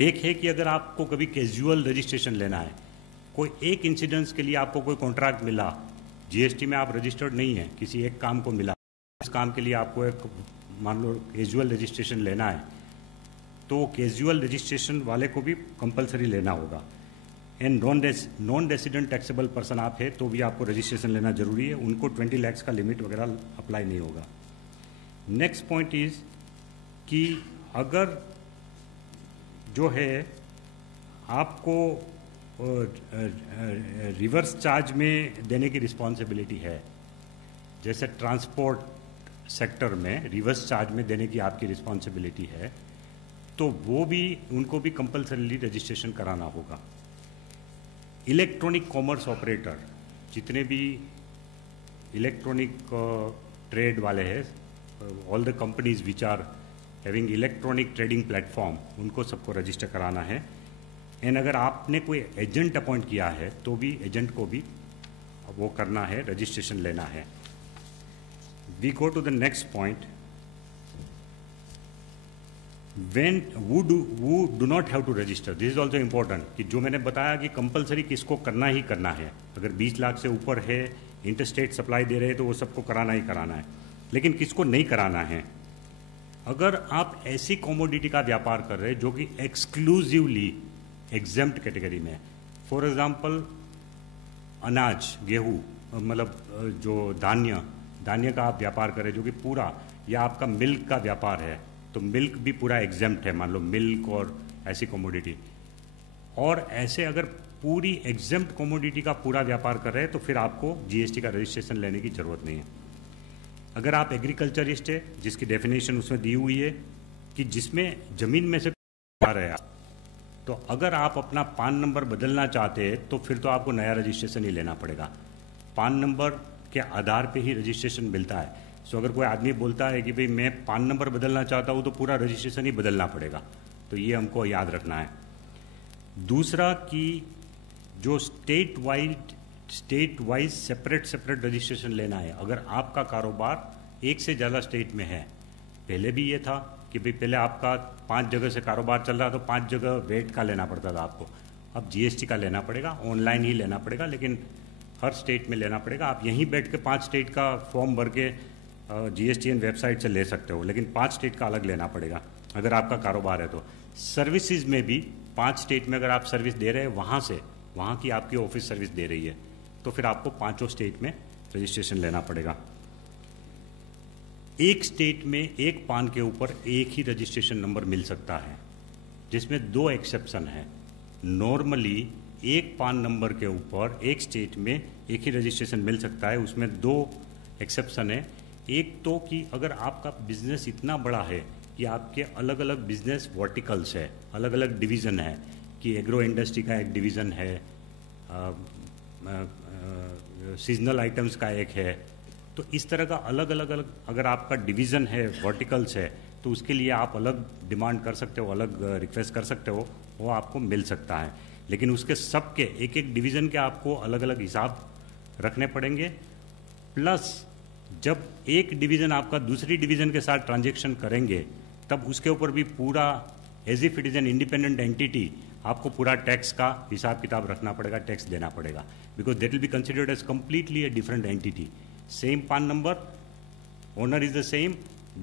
एक है कि अगर आपको कभी कैजुअल रजिस्ट्रेशन लेना है, कोई एक इंसिडेंस के लिए आपको कोई कॉन्ट्रैक्ट मिला, जीएसटी में आप रजिस्टर्ड नहीं है, किसी एक काम को मिला, इस काम के लिए आपको एक मान लो कैजुअल रजिस्ट्रेशन लेना है, तो कैजुअल रजिस्ट्रेशन वाले को भी कंपलसरी लेना होगा। And non resident taxable person आप है तो भी आपको रजिस्ट्रेशन लेना जरूरी है, उनको 20 लाख का लिमिट वगैरह अप्लाई नहीं होगा। नेक्स्ट पॉइंट इज कि अगर जो है आपको रिवर्स चार्ज में देने की रिस्पॉन्सिबिलिटी है, जैसे ट्रांसपोर्ट सेक्टर में रिवर्स चार्ज में देने की आपकी रिस्पॉन्सिबिलिटी है, तो वो भी उनको भी कंपलसरीली रजिस्ट्रेशन कराना होगा। इलेक्ट्रॉनिक कॉमर्स ऑपरेटर, जितने भी इलेक्ट्रॉनिक ट्रेड वाले हैं, all the companies which are having electronic trading platform, उनको सबको रजिस्टर कराना है। एंड अगर आपने कोई एजेंट अपॉइंट किया है तो भी एजेंट को भी वो करना है, रजिस्ट्रेशन लेना है। We go to the next point, when who do not have to register, this is also important, कि जो मैंने बताया कि कंपलसरी किसको करना ही करना है। अगर 20 लाख से ऊपर है, इंटरस्टेट सप्लाई दे रहे हैं तो वो सबको कराना ही कराना है, लेकिन किसको नहीं कराना है। अगर आप ऐसी कमोडिटी का व्यापार कर रहे हैं जो कि एक्सक्लूसिवली एग्जेम्प्ट कैटेगरी में, फॉर एग्जांपल अनाज, गेहूँ, मतलब जो धान्य का आप व्यापार कर रहे हैं जो कि पूरा, या आपका मिल्क का व्यापार है तो मिल्क भी पूरा एग्जेम्प्ट है, मान लो मिल्क और ऐसी कमोडिटी। और ऐसे अगर पूरी एग्जेम्प्ट कमोडिटी का पूरा व्यापार कर रहे हैं तो फिर आपको जीएसटी का रजिस्ट्रेशन लेने की जरूरत नहीं है। अगर आप एग्रीकल्चरिस्ट है, जिसकी डेफिनेशन उसमें दी हुई है कि जिसमें जमीन में से आ रहे हैं, तो अगर आप अपना पान नंबर बदलना चाहते हैं तो फिर तो आपको नया रजिस्ट्रेशन ही लेना पड़ेगा। पान नंबर के आधार पे ही रजिस्ट्रेशन मिलता है। सो अगर कोई आदमी बोलता है कि भाई मैं पान नंबर बदलना चाहता हूँ तो पूरा रजिस्ट्रेशन ही बदलना पड़ेगा, तो ये हमको याद रखना है। दूसरा कि जो स्टेट वाइज सेपरेट रजिस्ट्रेशन लेना है। अगर आपका कारोबार एक से ज़्यादा स्टेट में है, पहले भी ये था कि भाई पहले आपका 5 जगह से कारोबार चल रहा तो 5 जगह वेट का लेना पड़ता था आपको, अब जीएसटी का लेना पड़ेगा, ऑनलाइन ही लेना पड़ेगा, लेकिन हर स्टेट में लेना पड़ेगा। आप यहीं बैठ के 5 स्टेट का फॉर्म भर के जीएसटीएन वेबसाइट से ले सकते हो, लेकिन 5 स्टेट का अलग लेना पड़ेगा अगर आपका कारोबार है तो। सर्विसेज में भी 5 स्टेट में अगर आप सर्विस दे रहे हैं, वहाँ की आपकी ऑफिस सर्विस दे रही है, तो फिर आपको 5 स्टेट में रजिस्ट्रेशन लेना पड़ेगा। एक स्टेट में एक पान के ऊपर एक ही रजिस्ट्रेशन नंबर मिल सकता है, जिसमें 2 एक्सेप्शन है। नॉर्मली एक पान नंबर के ऊपर एक स्टेट में एक ही रजिस्ट्रेशन मिल सकता है, उसमें 2 एक्सेप्शन है। एक तो कि अगर आपका बिजनेस इतना बड़ा है कि आपके अलग अलग बिजनेस वर्टिकल्स है, अलग अलग डिवीज़न है, कि एग्रो इंडस्ट्री का एक डिवीज़न है, सीजनल आइटम्स का एक है, तो इस तरह का अलग अलग अगर आपका डिवीज़न है, वर्टिकल्स है, तो उसके लिए आप अलग डिमांड कर सकते हो, अलग रिक्वेस्ट कर सकते हो, वो आपको मिल सकता है। लेकिन उसके सबके एक एक डिवीज़न के आपको अलग अलग हिसाब रखने पड़ेंगे। प्लस जब एक डिवीज़न आपका दूसरी डिवीज़न के साथ ट्रांजेक्शन करेंगे तब उसके ऊपर भी पूरा as if it is an independent entity आपको पूरा टैक्स का हिसाब किताब रखना पड़ेगा, टैक्स देना पड़ेगा, because that will be considered as completely a different entity. Same PAN number, owner is the same,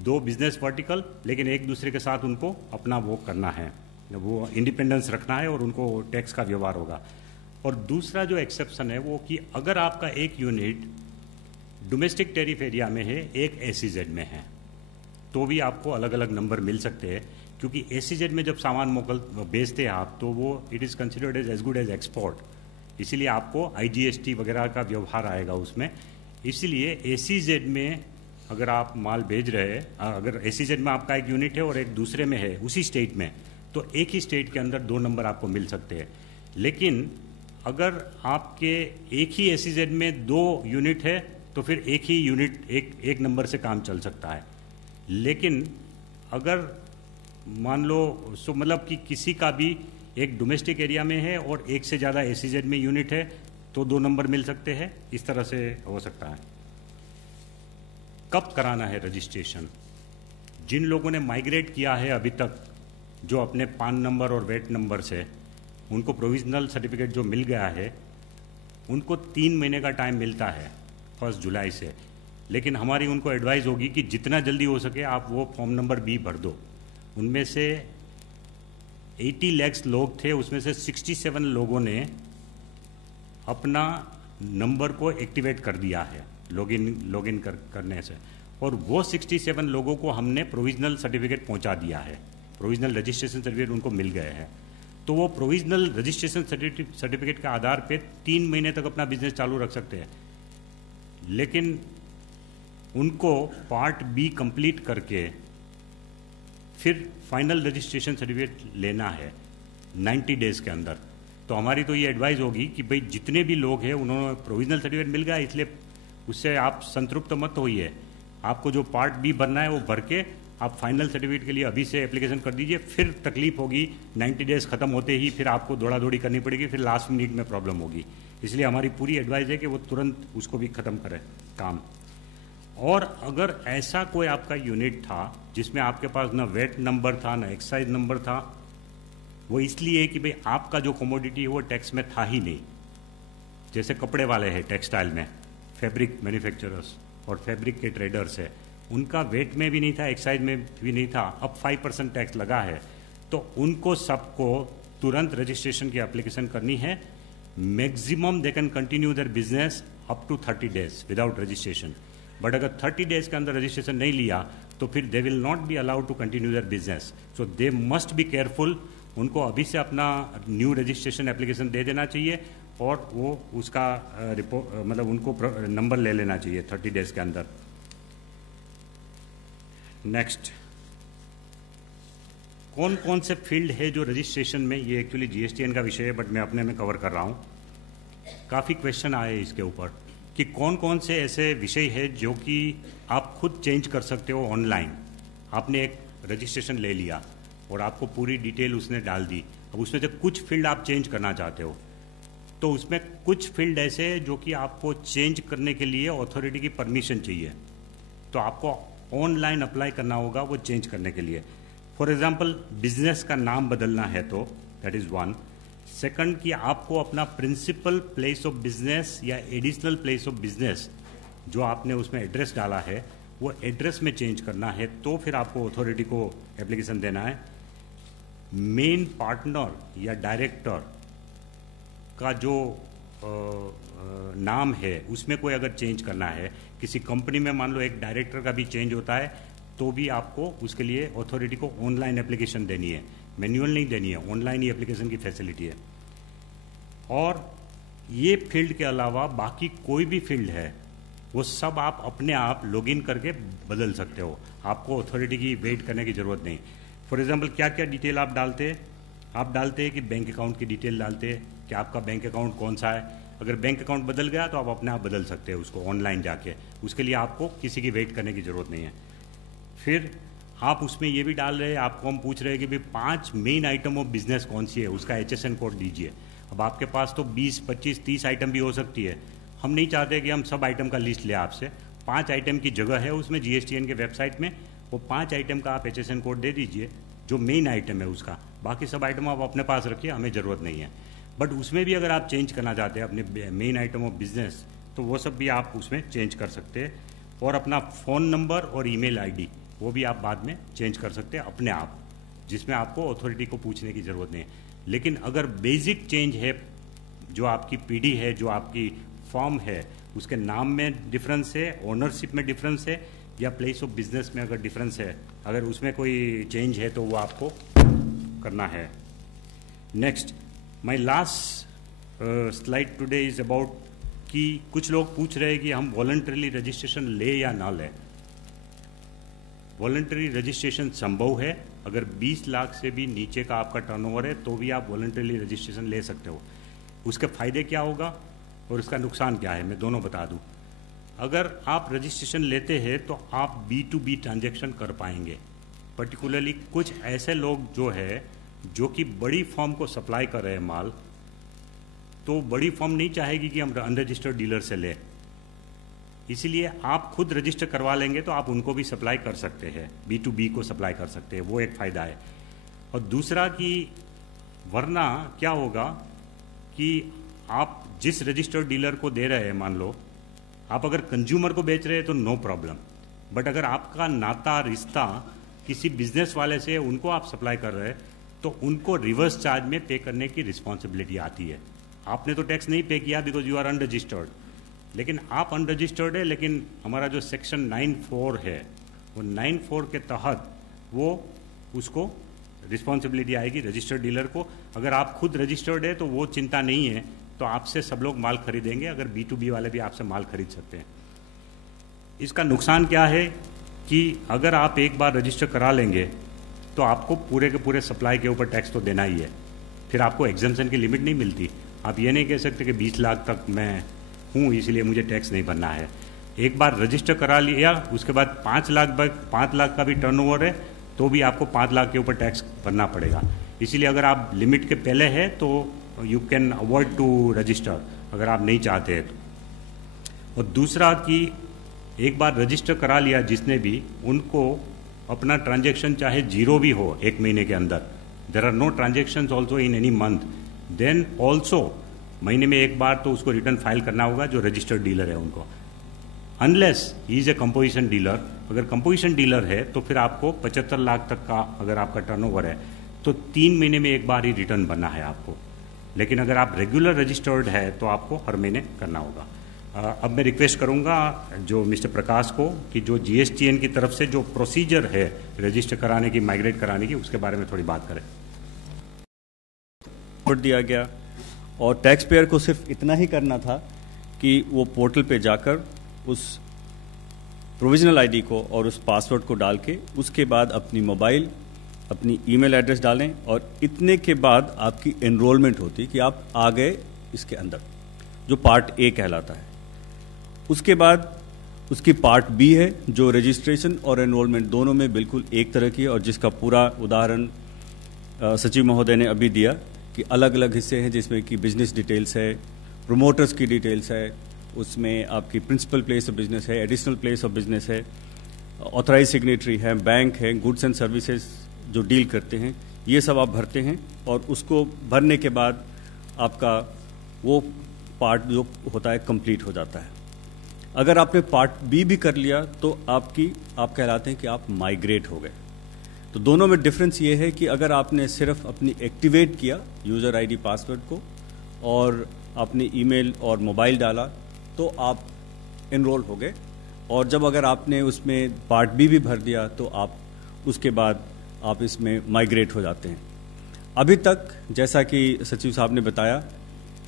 2 business vertical, लेकिन एक दूसरे के साथ उनको अपना वो करना है, वो इंडिपेंडेंस रखना है और उनको टैक्स का व्यवहार होगा। और दूसरा जो एक्सेप्शन है वो कि अगर आपका एक यूनिट डोमेस्टिक टेरिफ एरिया में है, एक एसीजेड में है, तो भी आपको अलग अलग नंबर मिल सकते हैं, क्योंकि एसीजेड में जब सामान बेचते हैं आप, तो वो it is considered as good as export, इसीलिए आपको आईजीएसटी वगैरह का व्यवहार आएगा उसमें। इसीलिए एसीजेड में अगर आप माल भेज रहे हैं, अगर एसीजेड में आपका एक यूनिट है और एक दूसरे में है उसी स्टेट में, तो एक ही स्टेट के अंदर 2 नंबर आपको मिल सकते हैं। लेकिन अगर आपके एक ही एसीजेड में 2 यूनिट है तो फिर एक ही यूनिट एक नंबर से काम चल सकता है। लेकिन अगर मान लो मतलब कि किसी का भी एक डोमेस्टिक एरिया में है और एक से ज़्यादा एसीजेड में यूनिट है तो 2 नंबर मिल सकते हैं, इस तरह से हो सकता है। कब कराना है रजिस्ट्रेशन? जिन लोगों ने माइग्रेट किया है अभी तक जो अपने पान नंबर और वेट नंबर से उनको प्रोविजनल सर्टिफिकेट जो मिल गया है, उनको 3 महीने का टाइम मिलता है 1 जुलाई से। लेकिन हमारी उनको एडवाइस होगी कि जितना जल्दी हो सके आप वो फॉर्म नंबर बी भर दो। उनमें से 80 लाख लोग थे, उसमें से 67 लोगों ने अपना नंबर को एक्टिवेट कर दिया है लॉगिन करने से, और वो 67 लोगों को हमने प्रोविजनल सर्टिफिकेट पहुंचा दिया है, प्रोविजनल रजिस्ट्रेशन सर्टिफिकेट उनको मिल गए हैं। तो वो प्रोविजनल रजिस्ट्रेशन सर्टिफिकेट के आधार पे 3 महीने तक अपना बिजनेस चालू रख सकते हैं। लेकिन उनको पार्ट बी कंप्लीट करके फिर फाइनल रजिस्ट्रेशन सर्टिफिकेट लेना है 90 डेज के अंदर। तो हमारी तो ये एडवाइस होगी कि भाई जितने भी लोग हैं उन्होंने प्रोविजनल सर्टिफिकेट मिल गया, इसलिए उससे आप संतृप्त मत होइए। आपको जो पार्ट बी भरना है वो भर के आप फाइनल सर्टिफिकेट के लिए अभी से एप्लीकेशन कर दीजिए। फिर तकलीफ होगी 90 डेज खत्म होते ही, फिर आपको दौड़ा दौड़ी करनी पड़ेगी, फिर लास्ट मिनट में प्रॉब्लम होगी। इसलिए हमारी पूरी एडवाइस है कि वो तुरंत उसको भी ख़त्म करें काम। और अगर ऐसा कोई आपका यूनिट था जिसमें आपके पास ना वेट नंबर था ना एक्साइज नंबर था, वो इसलिए कि भाई आपका जो कमोडिटी है वो टैक्स में था ही नहीं। जैसे कपड़े वाले हैं टेक्सटाइल में, फैब्रिक मैन्युफैक्चरर्स और फैब्रिक के ट्रेडर्स है, उनका वेट में भी नहीं था, एक्साइज में भी नहीं था, अब 5% टैक्स लगा है। तो उनको सबको तुरंत रजिस्ट्रेशन की एप्लीकेशन करनी है। Maximum they can continue their business up to 30 days without registration. But अगर 30 डेज के अंदर रजिस्ट्रेशन नहीं लिया तो फिर they will not be allowed to continue their business. So they must be careful. उनको अभी से अपना न्यू रजिस्ट्रेशन एप्लीकेशन दे देना चाहिए और वो उसका मतलब उनको नंबर ले लेना चाहिए 30 डेज के अंदर। नेक्स्ट, कौन कौन से फील्ड है जो रजिस्ट्रेशन में, ये एक्चुअली जीएसटीएन का विषय है बट मैं अपने में कवर कर रहा हूँ। काफ़ी क्वेश्चन आए इसके ऊपर कि कौन कौन से ऐसे विषय है जो कि आप खुद चेंज कर सकते हो ऑनलाइन। आपने एक रजिस्ट्रेशन ले लिया और आपको पूरी डिटेल उसने डाल दी, अब उसमें से कुछ फील्ड आप चेंज करना चाहते हो, तो उसमें कुछ फील्ड ऐसे हैं जो कि आपको चेंज करने के लिए अथॉरिटी की परमिशन चाहिए, तो आपको ऑनलाइन अप्लाई करना होगा वो चेंज करने के लिए। फॉर एग्जाम्पल बिजनेस का नाम बदलना है तो दैट इज़ वन। सेकंड कि आपको अपना प्रिंसिपल प्लेस ऑफ बिजनेस या एडिशनल प्लेस ऑफ बिजनेस जो आपने उसमें एड्रेस डाला है वो एड्रेस में चेंज करना है, तो फिर आपको अथॉरिटी को एप्लीकेशन देना है। मेन पार्टनर या डायरेक्टर का जो नाम है उसमें कोई अगर चेंज करना है, किसी कंपनी में मान लो एक डायरेक्टर का भी चेंज होता है, तो भी आपको उसके लिए अथॉरिटी को ऑनलाइन एप्लीकेशन देनी है, मैन्युअल नहीं देनी है, ऑनलाइन ही एप्लीकेशन की फैसिलिटी है। और ये फील्ड के अलावा बाकी कोई भी फील्ड है वो सब आप अपने आप लॉगिन करके बदल सकते हो, आपको अथॉरिटी की वेट करने की ज़रूरत नहीं। फॉर एग्जांपल क्या क्या डिटेल आप डालते हैं, आप डालते हैं कि बैंक अकाउंट की डिटेल डालते हैं कि आपका बैंक अकाउंट कौन सा है। अगर बैंक अकाउंट बदल गया तो आप अपने आप बदल सकते हैं उसको ऑनलाइन जाके, उसके लिए आपको किसी की वेट करने की ज़रूरत नहीं है। फिर आप उसमें ये भी डाल रहे हैं, आपको हम पूछ रहे हैं कि भाई 5 मेन आइटम ऑफ बिजनेस कौन सी है, उसका HSN कोड दीजिए। अब आपके पास तो 20, 25, 30 आइटम भी हो सकती है, हम नहीं चाहते कि हम सब आइटम का लिस्ट लें आपसे। 5 आइटम की जगह है उसमें जीएसटीएन के वेबसाइट में, वो 5 आइटम का आप HSN कोड दे दीजिए जो मेन आइटम है उसका, बाकी सब आइटम आप अपने पास रखिए, हमें ज़रूरत नहीं है। बट उसमें भी अगर आप चेंज करना चाहते हैं अपने मेन आइटम ऑफ बिजनेस, तो वो सब भी आप उसमें चेंज कर सकते हैं। और अपना फ़ोन नंबर और ईमेल आईडी वो भी आप बाद में चेंज कर सकते हैं अपने आप, जिसमें आपको अथॉरिटी को पूछने की ज़रूरत नहीं है। लेकिन अगर बेसिक चेंज है, जो आपकी पीढ़ी है, जो आपकी फॉर्म है, उसके नाम में डिफरेंस है, ओनरशिप में डिफरेंस है, या प्लेस ऑफ बिजनेस में अगर डिफरेंस है, अगर उसमें कोई चेंज है तो वो आपको करना है। Next, my last slide today is about कि कुछ लोग पूछ रहे हैं कि हम वॉलंटरीली रजिस्ट्रेशन ले या ना लें। वॉलंटरी रजिस्ट्रेशन संभव है, अगर 20 लाख से भी नीचे का आपका टर्नओवर है तो भी आप वॉलंटरीली रजिस्ट्रेशन ले सकते हो। उसके फ़ायदे क्या होगा और उसका नुकसान क्या है, मैं दोनों बता दूं। अगर आप रजिस्ट्रेशन लेते हैं तो आप B2B ट्रांजैक्शन कर पाएंगे। पर्टिकुलरली कुछ ऐसे लोग जो कि बड़ी फर्म को सप्लाई कर रहे हैं माल, तो बड़ी फर्म नहीं चाहेगी कि हम अनरजिस्टर्ड डीलर से लें, इसीलिए आप खुद रजिस्टर करवा लेंगे तो आप उनको भी सप्लाई कर सकते हैं, B2B को सप्लाई कर सकते हैं, वो एक फ़ायदा है। और दूसरा कि वरना क्या होगा कि आप जिस रजिस्टर्ड डीलर को दे रहे हैं, मान लो आप अगर कंज्यूमर को बेच रहे हैं तो नो प्रॉब्लम, बट अगर आपका नाता रिश्ता किसी बिजनेस वाले से उनको आप सप्लाई कर रहे हैं तो उनको रिवर्स चार्ज में पे करने की रिस्पॉन्सिबिलिटी आती है। आपने तो टैक्स नहीं पे किया बिकॉज यू आर अनरजिस्टर्ड, लेकिन आप अनरजिस्टर्ड है, लेकिन हमारा जो सेक्शन 9(4) है वो 9(4) के तहत वो उसको रिस्पॉन्सिबिलिटी आएगी रजिस्टर्ड डीलर को। अगर आप खुद रजिस्टर्ड है तो वो चिंता नहीं है, तो आपसे सब लोग माल खरीदेंगे, अगर B2B वाले भी आपसे माल खरीद सकते हैं। इसका नुकसान क्या है कि अगर आप एक बार रजिस्टर करा लेंगे तो आपको पूरे के पूरे सप्लाई के ऊपर टैक्स तो देना ही है, फिर आपको एग्जम्पशन की लिमिट नहीं मिलती। आप ये नहीं कह सकते कि 20 लाख तक मैं हूँ इसलिए मुझे टैक्स नहीं भरना है। एक बार रजिस्टर करा लिया उसके बाद 5 लाख का भी टर्नओवर है तो भी आपको 5 लाख के ऊपर टैक्स भरना पड़ेगा। इसीलिए अगर आप लिमिट के पहले है तो you can avoid to register, अगर आप नहीं चाहते हैं तो। और दूसरा कि एक बार रजिस्टर करा लिया जिसने भी, उनको अपना ट्रांजैक्शन चाहे जीरो भी हो एक महीने के अंदर, there are no transactions also in any month, then also महीने में एक बार तो उसको रिटर्न फाइल करना होगा जो रजिस्टर्ड डीलर है उनको, unless he is a composition dealer. अगर कंपोजिशन डीलर है तो फिर आपको 75 लाख तक का अगर आपका टर्नओवर है तो 3 महीने में एक बार ही रिटर्न भरना है आपको, लेकिन अगर आप रेगुलर रजिस्टर्ड है तो आपको हर महीने करना होगा। अब मैं रिक्वेस्ट करूंगा जो मिस्टर प्रकाश को कि जो GSTN की तरफ से जो प्रोसीजर है रजिस्टर कराने की, माइग्रेट कराने की, उसके बारे में थोड़ी बात करें। दिया गया और टैक्स पेयर को सिर्फ इतना ही करना था कि वो पोर्टल पे जाकर उस प्रोविजनल आईडी को और उस पासवर्ड को डाल के उसके बाद अपनी मोबाइल, अपनी ईमेल एड्रेस डालें और इतने के बाद आपकी एनरोलमेंट होती कि आप आ गए इसके अंदर, जो पार्ट A कहलाता है। उसके बाद उसकी पार्ट B है जो रजिस्ट्रेशन और एनरोलमेंट दोनों में बिल्कुल एक तरह की है और जिसका पूरा उदाहरण सचिव महोदय ने अभी दिया कि अलग अलग हिस्से हैं जिसमें कि बिजनेस डिटेल्स है, प्रोमोटर्स की डिटेल्स है, उसमें आपकी प्रिंसिपल प्लेस ऑफ बिजनेस है, एडिशनल प्लेस ऑफ बिजनेस है, ऑथराइज सिग्नेटरी है, बैंक है, गुड्स एंड सर्विसेज जो डील करते हैं, ये सब आप भरते हैं और उसको भरने के बाद आपका वो पार्ट जो होता है कंप्लीट हो जाता है। अगर आपने पार्ट B भी कर लिया तो आप कहलाते हैं कि आप माइग्रेट हो गए। तो दोनों में डिफरेंस ये है कि अगर आपने सिर्फ अपनी एक्टिवेट किया यूज़र आईडी पासवर्ड को और आपने ईमेल और मोबाइल डाला तो आप एनरोल हो गए, और जब अगर आपने उसमें पार्ट B भी भर दिया तो आप उसके बाद आप इसमें माइग्रेट हो जाते हैं। अभी तक जैसा कि सचिव साहब ने बताया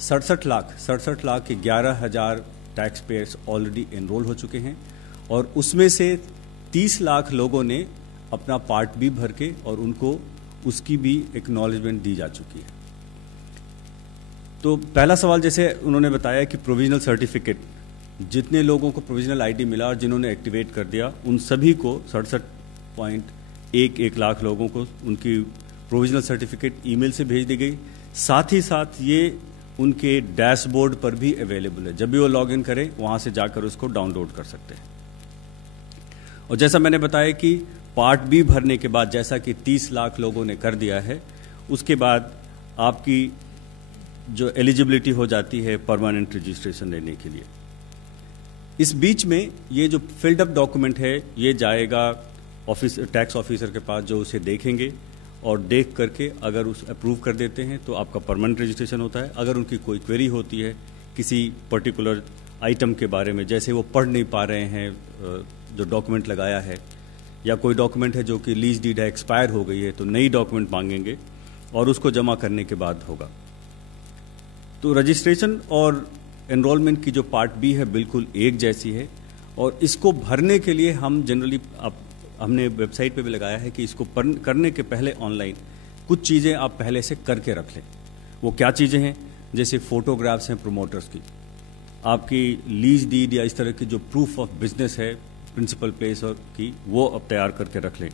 67 लाख के 11,000 टैक्स पेयर्स ऑलरेडी एनरोल हो चुके हैं और उसमें से 30 लाख लोगों ने अपना पार्ट B भर के और उनको उसकी भी एक्नॉलेजमेंट दी जा चुकी है। तो पहला सवाल जैसे उन्होंने बताया कि प्रोविजनल सर्टिफिकेट, जितने लोगों को प्रोविजनल आईडी मिला और जिन्होंने एक्टिवेट कर दिया उन सभी को 67.11 लाख लोगों को उनकी प्रोविजनल सर्टिफिकेट ईमेल से भेज दी गई। साथ ही साथ ये उनके डैशबोर्ड पर भी अवेलेबल है, जब भी वो लॉगिन करें वहां से जाकर उसको डाउनलोड कर सकते हैं। और जैसा मैंने बताया कि पार्ट B भरने के बाद जैसा कि 30 लाख लोगों ने कर दिया है, उसके बाद आपकी जो एलिजिबिलिटी हो जाती है परमानेंट रजिस्ट्रेशन लेने के लिए। इस बीच में ये जो फिल्ड अप डॉक्यूमेंट है ये जाएगा टैक्स ऑफिसर के पास, जो उसे देखेंगे और देख करके अगर उस अप्रूव कर देते हैं तो आपका परमानेंट रजिस्ट्रेशन होता है। अगर उनकी कोई क्वेरी होती है किसी पर्टिकुलर आइटम के बारे में, जैसे वो पढ़ नहीं पा रहे हैं जो डॉक्यूमेंट लगाया है, या कोई डॉक्यूमेंट है जो कि लीज डीड है एक्सपायर हो गई है, तो नई डॉक्यूमेंट मांगेंगे और उसको जमा करने के बाद होगा। तो रजिस्ट्रेशन और एनरोलमेंट की जो पार्ट B है बिल्कुल एक जैसी है, और इसको भरने के लिए हम जनरली हमने वेबसाइट पे भी लगाया है कि इसको करने के पहले ऑनलाइन कुछ चीज़ें आप पहले से करके रख लें। वो क्या चीज़ें हैं? जैसे फोटोग्राफ्स हैं प्रोमोटर्स की, आपकी लीज डीड या इस तरह की जो प्रूफ ऑफ बिजनेस है प्रिंसिपल प्लेस और की, वो अब तैयार करके रख लें।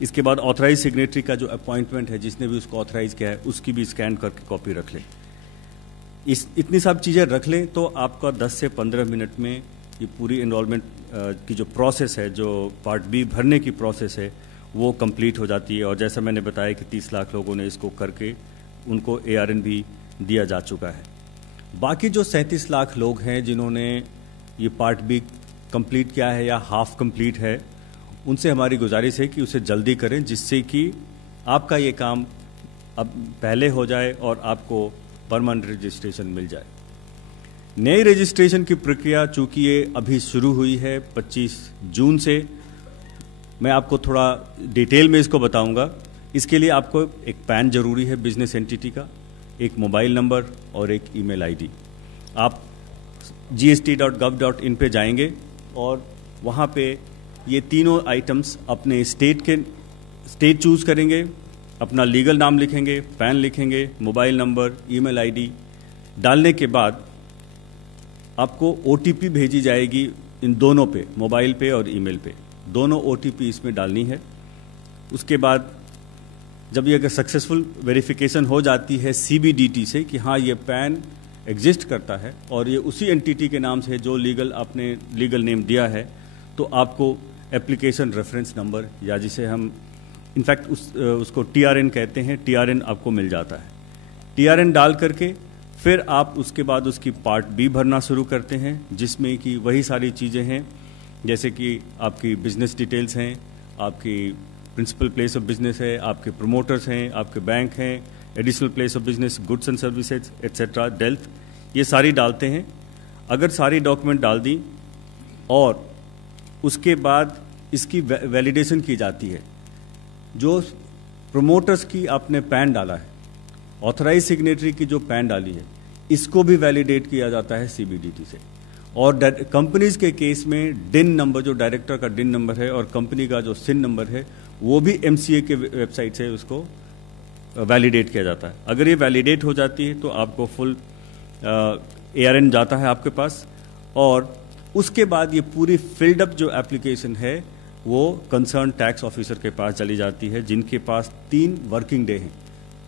इसके बाद ऑथराइज सिग्नेटरी का जो अपॉइंटमेंट है, जिसने भी उसको ऑथराइज किया है, उसकी भी स्कैन करके कॉपी रख लें। इतनी सब चीज़ें रख लें तो आपका 10 से 15 मिनट में ये पूरी एनरोलमेंट की जो प्रोसेस है, जो पार्ट B भरने की प्रोसेस है, वो कंप्लीट हो जाती है। और जैसा मैंने बताया कि 30 लाख लोगों ने इसको करके उनको ARN भी दिया जा चुका है। बाकी जो 37 लाख लोग हैं जिन्होंने ये पार्ट बी कंप्लीट किया है या हाफ कंप्लीट है, उनसे हमारी गुजारिश है कि उसे जल्दी करें, जिससे कि आपका ये काम अब पहले हो जाए और आपको परमानेंट रजिस्ट्रेशन मिल जाए। नई रजिस्ट्रेशन की प्रक्रिया चूंकि ये अभी शुरू हुई है 25 जून से, मैं आपको थोड़ा डिटेल में इसको बताऊंगा। इसके लिए आपको एक पैन जरूरी है बिजनेस एंटिटी का, एक मोबाइल नंबर और एक ईमेल आईडी। आप gst.gov.in पे जाएंगे और वहाँ पे ये तीनों आइटम्स अपने स्टेट चूज करेंगे, अपना लीगल नाम लिखेंगे, पैन लिखेंगे, मोबाइल नंबर, ईमेल आईडी डालने के बाद आपको OTP भेजी जाएगी इन दोनों पे, मोबाइल पे और ईमेल पे, दोनों OTP इसमें डालनी है। उसके बाद जब ये अगर सक्सेसफुल वेरिफिकेशन हो जाती है CBDT से कि हाँ ये पैन एग्जिस्ट करता है और ये उसी एंटिटी के नाम से जो आपने लीगल नेम दिया है, तो आपको एप्लीकेशन रेफरेंस नंबर या जिसे हम इनफैक्ट उसको TRN कहते हैं, TRN आपको मिल जाता है। TRN डाल करके फिर आप उसके बाद उसकी पार्ट बी भरना शुरू करते हैं, जिसमें कि वही सारी चीज़ें हैं जैसे कि आपकी बिजनेस डिटेल्स हैं, आपकी प्रिंसिपल प्लेस ऑफ बिजनेस है, आपके प्रोमोटर्स हैं, आपके बैंक हैं, additional place of business, goods and services etcetera, dealt, ये सारी डालते हैं। अगर सारी डॉक्यूमेंट डाल दी और उसके बाद इसकी वैलिडेशन की जाती है, जो प्रोमोटर्स की आपने पैन डाला है, ऑथराइज सिग्नेटरी की जो पैन डाली है, इसको भी वैलिडेट किया जाता है CBDT से। और कंपनीज के केस में डिन नंबर, जो डायरेक्टर का डिन नंबर है और कंपनी का जो सिन नंबर है, वो भी MCA के वेबसाइट से उसको वैलिडेट किया जाता है। अगर ये वैलिडेट हो जाती है तो आपको फुल ARN जाता है आपके पास, और उसके बाद ये पूरी फिल्ड अप जो एप्लीकेशन है वो कंसर्न टैक्स ऑफिसर के पास चली जाती है, जिनके पास 3 वर्किंग डे हैं,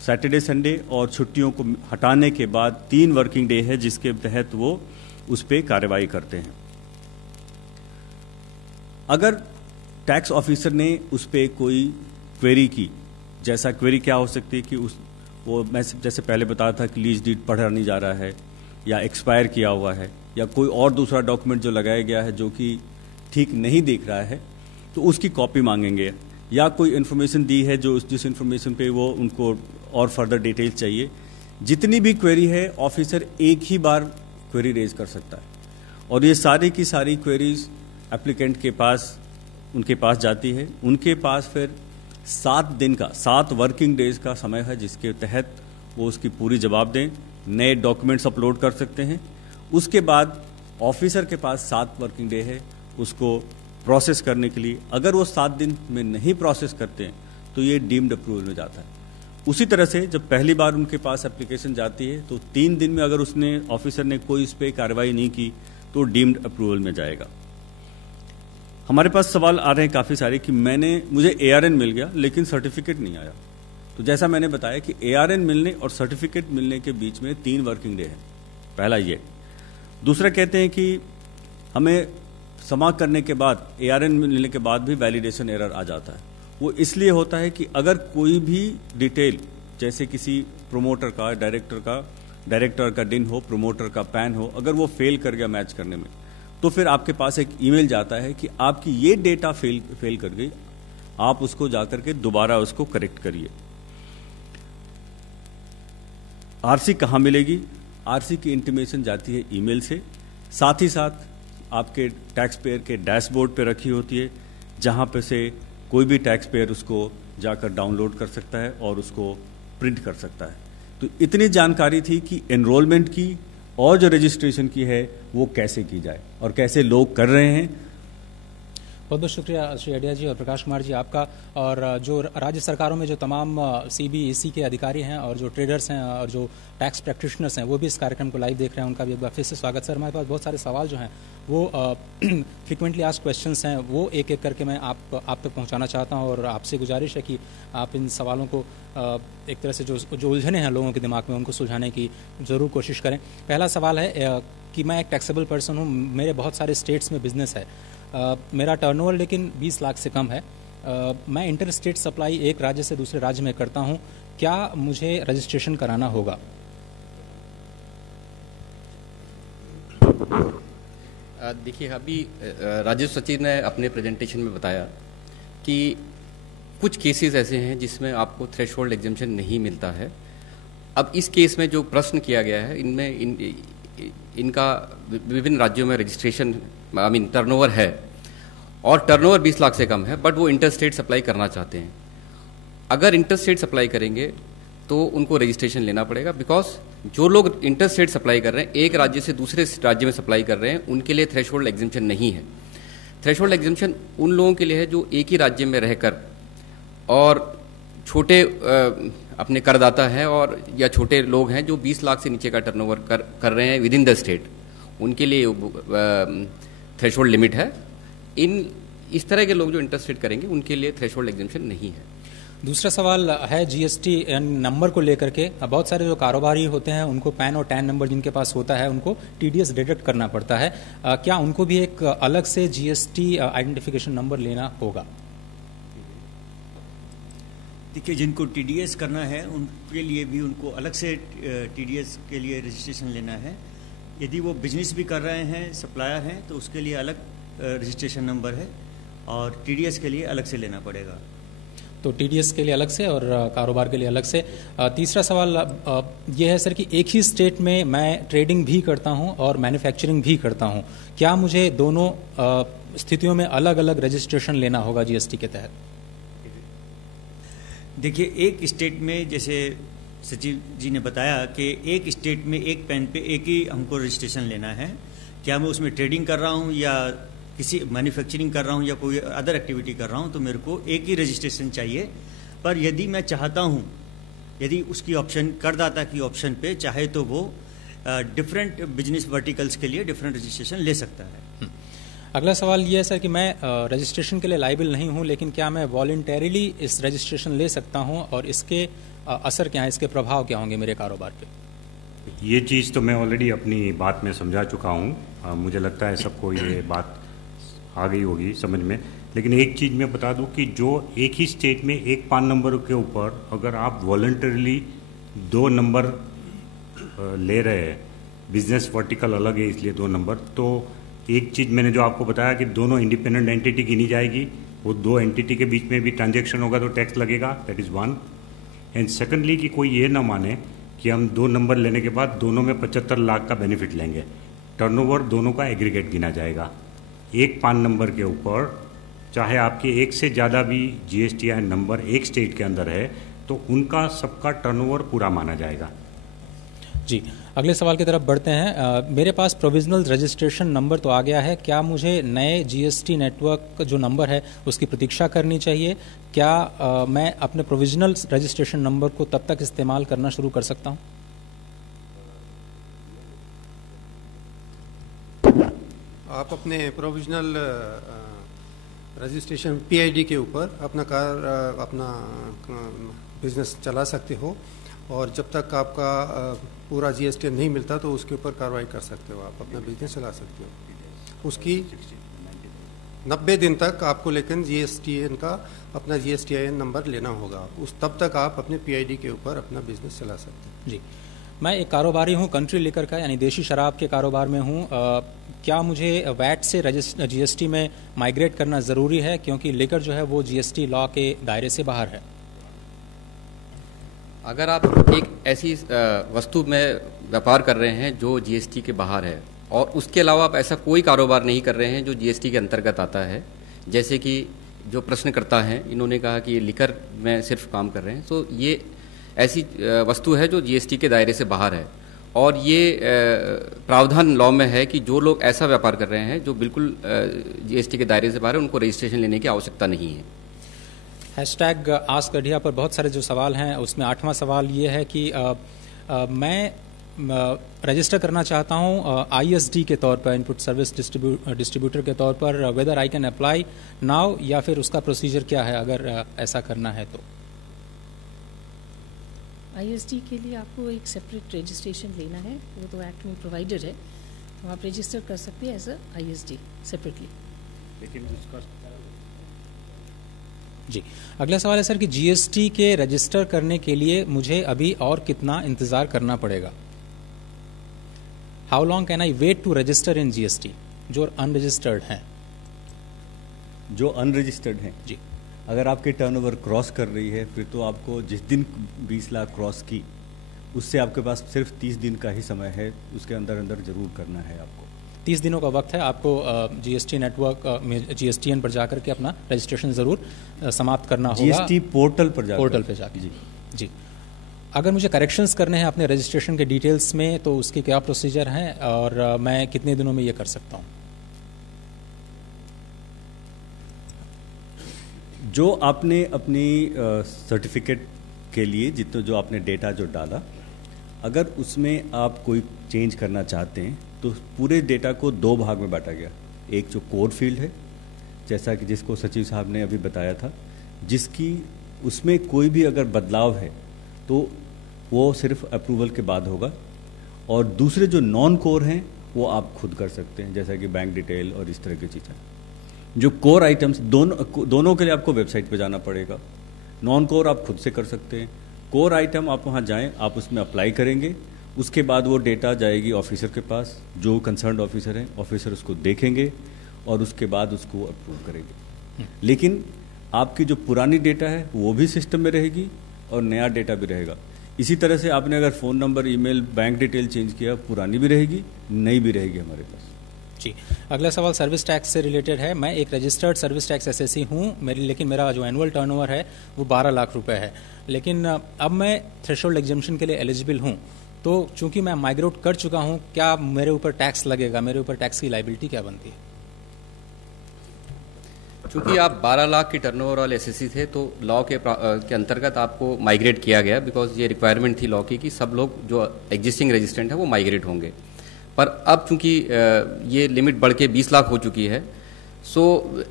सैटरडे संडे और छुट्टियों को हटाने के बाद 3 वर्किंग डे है, जिसके तहत वो उस पर कार्रवाई करते हैं। अगर टैक्स ऑफिसर ने उस पर कोई क्वेरी की, जैसा क्वेरी क्या हो सकती है कि वो मैं जैसे पहले बताया था कि लीज डीड पढ़ा नहीं जा रहा है या एक्सपायर किया हुआ है या कोई और दूसरा डॉक्यूमेंट जो लगाया गया है जो कि ठीक नहीं दिख रहा है, तो उसकी कॉपी मांगेंगे, या कोई इन्फॉर्मेशन दी है जो जिस इन्फॉर्मेशन पे वो उनको और फर्दर डिटेल्स चाहिए। जितनी भी क्वेरी है ऑफिसर एक ही बार क्वेरी रेज कर सकता है, और ये सारी की सारी क्वेरीज एप्लीकेंट के पास उनके पास जाती है। उनके पास फिर 7 दिन का 7 वर्किंग डेज का समय है, जिसके तहत वो उसकी पूरी जवाब दें, नए डॉक्यूमेंट्स अपलोड कर सकते हैं। उसके बाद ऑफिसर के पास 7 वर्किंग डे है उसको प्रोसेस करने के लिए। अगर वो 7 दिन में नहीं प्रोसेस करते हैं तो ये डीम्ड अप्रूवल में जाता है। उसी तरह से जब पहली बार उनके पास एप्लीकेशन जाती है तो 3 दिन में अगर उसने ऑफिसर ने कोई इस पर कार्रवाई नहीं की तो डीम्ड अप्रूवल में जाएगा। हमारे पास सवाल आ रहे हैं काफ़ी सारे कि मुझे ARN मिल गया लेकिन सर्टिफिकेट नहीं आया। तो जैसा मैंने बताया कि ARN मिलने और सर्टिफिकेट मिलने के बीच में 3 वर्किंग डे है, पहला ये। दूसरा कहते हैं कि हमें समाप्त करने के बाद ARN मिलने के बाद भी वैलिडेशन एरर आ जाता है। वो इसलिए होता है कि अगर कोई भी डिटेल, जैसे किसी प्रोमोटर का, डायरेक्टर का डिन हो, प्रोमोटर का पैन हो, अगर वो फेल कर गया मैच करने में, तो फिर आपके पास एक ईमेल जाता है कि आपकी ये डेटा फेल कर गई, आप उसको जाकर के दोबारा उसको करेक्ट करिए। RC कहाँ मिलेगी? RC की इंटीमेशन जाती है ईमेल से, साथ ही साथ आपके टैक्स पेयर के डैशबोर्ड पे रखी होती है, जहाँ पे से कोई भी टैक्स पेयर उसको जाकर डाउनलोड कर सकता है और उसको प्रिंट कर सकता है। तो इतनी जानकारी थी कि एनरोलमेंट की और जो रजिस्ट्रेशन की है वो कैसे की जाए और कैसे लोग कर रहे हैं। बहुत बहुत शुक्रिया श्री अडिया जी और प्रकाश कुमार जी आपका। और जो राज्य सरकारों में जो तमाम CBEC के अधिकारी हैं और जो ट्रेडर्स हैं और जो टैक्स प्रैक्टिशनर्स हैं वो भी इस कार्यक्रम को लाइव देख रहे हैं, उनका भी एक बार फिर से स्वागत। सर, हमारे पास बहुत सारे सवाल जो हैं वो फ्रिक्वेंटली आस्क्ड क्वेश्चंस हैं, वो एक एक करके मैं आप तक पहुंचाना चाहता हूं, और आपसे गुजारिश है कि आप इन सवालों को एक तरह से जो उलझने हैं लोगों के दिमाग में उनको सुलझाने की ज़रूर कोशिश करें। पहला सवाल है कि मैं एक टैक्सेबल पर्सन हूँ, मेरे बहुत सारे स्टेट्स में बिजनेस है, मेरा टर्नओवर लेकिन 20 लाख से कम है, मैं इंटर स्टेट सप्लाई एक राज्य से दूसरे राज्य में करता हूं, क्या मुझे रजिस्ट्रेशन कराना होगा? देखिए, अभी राजस्व सचिव ने अपने प्रेजेंटेशन में बताया कि कुछ केसेस ऐसे हैं जिसमें आपको थ्रेशोल्ड एग्जेम्पशन नहीं मिलता है। अब इस केस में जो प्रश्न किया गया है, इनमें इनका विभिन्न राज्यों में रजिस्ट्रेशन टर्नओवर है और टर्नओवर 20 लाख से कम है, बट वो इंटर स्टेट सप्लाई करना चाहते हैं। अगर इंटर स्टेट सप्लाई करेंगे तो उनको रजिस्ट्रेशन लेना पड़ेगा, बिकॉज जो लोग इंटर स्टेट सप्लाई कर रहे हैं, एक राज्य से दूसरे राज्य में सप्लाई कर रहे हैं, उनके लिए थ्रेशोल्ड एग्जेम्पशन नहीं है। थ्रेशोल्ड एग्जेम्पशन उन लोगों के लिए है जो एक ही राज्य में रहकर और छोटे अपने करदाता हैं और या छोटे लोग हैं जो 20 लाख से नीचे का टर्नओवर कर रहे हैं विद इन द स्टेट, उनके लिए थ्रेशोल्ड लिमिट है। इस तरह के लोग जो इंटर स्टेट करेंगे उनके लिए थ्रेशोल्ड एग्जेम्पशन नहीं है। दूसरा सवाल है जीएसटी नंबर को लेकर के। बहुत सारे जो कारोबारी होते हैं उनको पैन और टैन नंबर जिनके पास होता है उनको टीडीएस डिडक्ट करना पड़ता है, क्या उनको भी एक अलग से जीएसटी आइडेंटिफिकेशन नंबर लेना होगा? देखिए, जिनको टीडीएस करना है उनके लिए भी उनको अलग से टीडीएस के लिए रजिस्ट्रेशन लेना है। यदि वो बिजनेस भी कर रहे हैं, सप्लायर हैं, तो उसके लिए अलग रजिस्ट्रेशन नंबर है और टीडीएस के लिए अलग से लेना पड़ेगा। तो टीडीएस के लिए अलग से और कारोबार के लिए अलग से। तीसरा सवाल ये है सर कि एक ही स्टेट में मैं ट्रेडिंग भी करता हूं और मैन्युफैक्चरिंग भी करता हूं, क्या मुझे दोनों स्थितियों में अलग अलग रजिस्ट्रेशन लेना होगा जीएसटी के तहत? देखिए, एक स्टेट में जैसे सचिव जी ने बताया कि एक स्टेट में एक पैन पे एक ही हमको रजिस्ट्रेशन लेना है। क्या मैं उसमें ट्रेडिंग कर रहा हूँ या किसी मैन्युफैक्चरिंग कर रहा हूँ या कोई अदर एक्टिविटी कर रहा हूँ, तो मेरे को एक ही रजिस्ट्रेशन चाहिए। पर यदि मैं चाहता हूँ, यदि उसकी ऑप्शन करदाता की ऑप्शन पे चाहे तो वो डिफरेंट बिजनेस वर्टिकल्स के लिए डिफरेंट रजिस्ट्रेशन ले सकता है। अगला सवाल ये है सर कि मैं रजिस्ट्रेशन के लिए लायबल नहीं हूँ, लेकिन क्या मैं वॉलंटरीली इस रजिस्ट्रेशन ले सकता हूँ और इसके असर क्या है, इसके प्रभाव क्या होंगे मेरे कारोबार पे? ये चीज़ तो मैं ऑलरेडी अपनी बात में समझा चुका हूँ। मुझे लगता है सबको ये बात आ गई होगी समझ में। लेकिन एक चीज़ मैं बता दूं कि जो एक ही स्टेट में एक पान नंबर के ऊपर अगर आप वॉलंटरीली 2 नंबर ले रहे हैं, बिजनेस वर्टिकल अलग है इसलिए 2 नंबर, तो एक चीज़ मैंने जो आपको बताया कि दोनों इंडिपेंडेंट एंटिटी गिनी जाएगी, वो 2 एंटिटी के बीच में भी ट्रांजैक्शन होगा तो टैक्स लगेगा, दैट इज़ 1। एंड सेकेंडली कि कोई ये ना माने कि हम 2 नंबर लेने के बाद दोनों में 75 लाख का बेनिफिट लेंगे। टर्नओवर दोनों का एग्रीगेट गिना जाएगा। एक पान नंबर के ऊपर चाहे आपके एक से ज़्यादा भी जीएसटीआई नंबर एक स्टेट के अंदर है तो उनका सबका टर्नओवर पूरा माना जाएगा। जी, अगले सवाल की तरफ बढ़ते हैं। मेरे पास प्रोविजनल रजिस्ट्रेशन नंबर तो आ गया है, क्या मुझे नए जीएसटी नेटवर्क जो नंबर है उसकी प्रतीक्षा करनी चाहिए? क्या मैं अपने प्रोविजनल रजिस्ट्रेशन नंबर को तब तक इस्तेमाल करना शुरू कर सकता हूं? आप अपने प्रोविजनल रजिस्ट्रेशन पीआईडी के ऊपर अपना बिजनेस चला सकते हो और जब तक आपका पूरा जीएसटी नहीं मिलता तो उसके ऊपर कार्रवाई कर सकते हो, आप अपना बिजनेस चला सकते हो। उसकी 90 दिन तक आपको लेकिन जीएसटीएन का अपना जीएसटीआईएन नंबर लेना होगा, तब तक आप अपने पीआईडी के ऊपर अपना बिजनेस चला सकते हैं। जी, मैं एक कारोबारी हूँ कंट्री लिकर का, यानी देशी शराब के कारोबार में हूँ। क्या मुझे वैट से जीएसटी में माइग्रेट करना ज़रूरी है, क्योंकि लिकर जो है वो जीएसटी लॉ के दायरे से बाहर है? अगर आप एक ऐसी वस्तु में व्यापार कर रहे हैं जो जीएसटी के बाहर है और उसके अलावा आप ऐसा कोई कारोबार नहीं कर रहे हैं जो जीएसटी के अंतर्गत आता है, जैसे कि जो प्रश्नकर्ता हैं इन्होंने कहा कि ये लिकर में सिर्फ काम कर रहे हैं, तो ये ऐसी वस्तु है जो जीएसटी के दायरे से बाहर है और ये प्रावधान लॉ में है कि जो लोग ऐसा व्यापार कर रहे हैं जो बिल्कुल जीएसटी के दायरे से बाहर है उनको रजिस्ट्रेशन लेने की आवश्यकता नहीं है। हैशटैग आस्क गढ़िया पर बहुत सारे जो सवाल हैं उसमें 8वां सवाल ये है कि मैं रजिस्टर करना चाहता हूं आईएसडी के तौर पर, इनपुट सर्विस डिस्ट्रीब्यूटर के तौर पर, whether I can apply now या फिर उसका प्रोसीजर क्या है अगर ऐसा करना है तो? आईएसडी के लिए आपको एक सेपरेट रजिस्ट्रेशन लेना है, वो तो एक्ट में प्रोवाइडेड है, तो आप रजिस्टर कर सकते हैं एज अ आईएसडी सेपरेटली। लेकिन उसका जी, अगला सवाल है सर कि जीएसटी के रजिस्टर करने के लिए मुझे अभी और कितना इंतजार करना पड़ेगा? How long can I wait to register in GST, जो अनरजिस्टर्ड हैं? जो अनरजिस्टर्ड हैं जी, अगर आपके टर्नओवर क्रॉस कर रही है, फिर तो आपको जिस दिन 20 लाख क्रॉस की, उससे आपके पास सिर्फ 30 दिन का ही समय है, उसके अंदर अंदर जरूर करना है आपको। 30 दिनों का वक्त है आपको जीएसटी नेटवर्क में जीएसटीएन पर जाकर के अपना रजिस्ट्रेशन जरूर समाप्त करना होगा। जीएसटी पोर्टल पर जाकर जी। अगर मुझे करेक्शंस करने हैं अपने रजिस्ट्रेशन के डिटेल्स में, तो उसके क्या प्रोसीजर हैं और मैं कितने दिनों में ये कर सकता हूँ? जो आपने अपनी सर्टिफिकेट के लिए जो आपने डेटा जो डाला, अगर उसमें आप कोई चेंज करना चाहते हैं तो पूरे डेटा को 2 भाग में बांटा गया। एक जो कोर फील्ड है, जैसा कि जिसको सचिव साहब ने अभी बताया था, जिसकी उसमें कोई भी अगर बदलाव है तो वो सिर्फ अप्रूवल के बाद होगा, और दूसरे जो नॉन कोर हैं वो आप खुद कर सकते हैं, जैसा कि बैंक डिटेल और इस तरह की चीज़ें। जो कोर आइटम्स दोनों के लिए आपको वेबसाइट पे जाना पड़ेगा। नॉन कोर आप खुद से कर सकते हैं। कोर आइटम आप वहाँ जाएं, आप उसमें अप्लाई करेंगे, उसके बाद वो डेटा जाएगी ऑफिसर के पास, जो कंसर्न्ड ऑफिसर हैं, ऑफिसर उसको देखेंगे और उसके बाद उसको अप्रूव करेंगे। लेकिन आपकी जो पुरानी डेटा है वो भी सिस्टम में रहेगी और नया डेटा भी रहेगा। इसी तरह से आपने अगर phone number, email, bank detail change किया, पुरानी भी रहेगी, नई भी रहेगी हमारे पास। जी, अगला सवाल सर्विस टैक्स से रिलेटेड है। मैं एक रजिस्टर्ड सर्विस टैक्स एसएससी हूँ, लेकिन मेरा जो एनुअल टर्नओवर है वो 12 लाख रुपए है, लेकिन अब मैं थ्रेशोल्ड एग्जम्पशन के लिए एलिजिबल हूँ, तो चूंकि मैं माइग्रेट कर चुका हूँ, क्या मेरे ऊपर टैक्स लगेगा? मेरे ऊपर टैक्स की लाइबिलिटी क्या बनती है? चूंकि आप 12 लाख की टर्नओवर वाले एसएससी थे, तो लॉ के अंतर्गत आपको माइग्रेट किया गया, बिकॉज ये रिक्वायरमेंट थी लॉ की कि सब लोग जो एग्जिस्टिंग रेजिस्टेंट है वो माइग्रेट होंगे। पर अब चूंकि ये लिमिट बढ़ के 20 लाख हो चुकी है, सो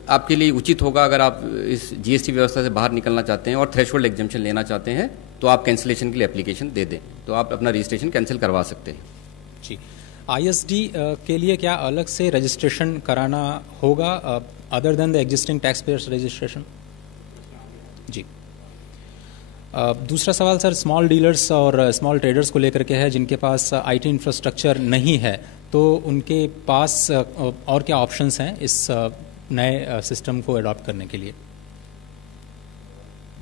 आपके लिए उचित होगा, अगर आप इस जीएसटी व्यवस्था से बाहर निकलना चाहते हैं और थ्रेशोल्ड एग्जम्पशन लेना चाहते हैं, तो आप कैंसिलेशन के लिए एप्लीकेशन दे दें, तो आप अपना रजिस्ट्रेशन कैंसिल करवा सकते हैं। जी, आईएसडी के लिए क्या अलग से रजिस्ट्रेशन कराना होगा other than the existing tax payers registration? जी, दूसरा सवाल सर स्मॉल डीलर्स और स्मॉल ट्रेडर्स को लेकर के है, जिनके पास आईटी इंफ्रास्ट्रक्चर नहीं है, तो उनके पास और क्या ऑप्शंस हैं इस नए सिस्टम को अडॉप्ट करने के लिए?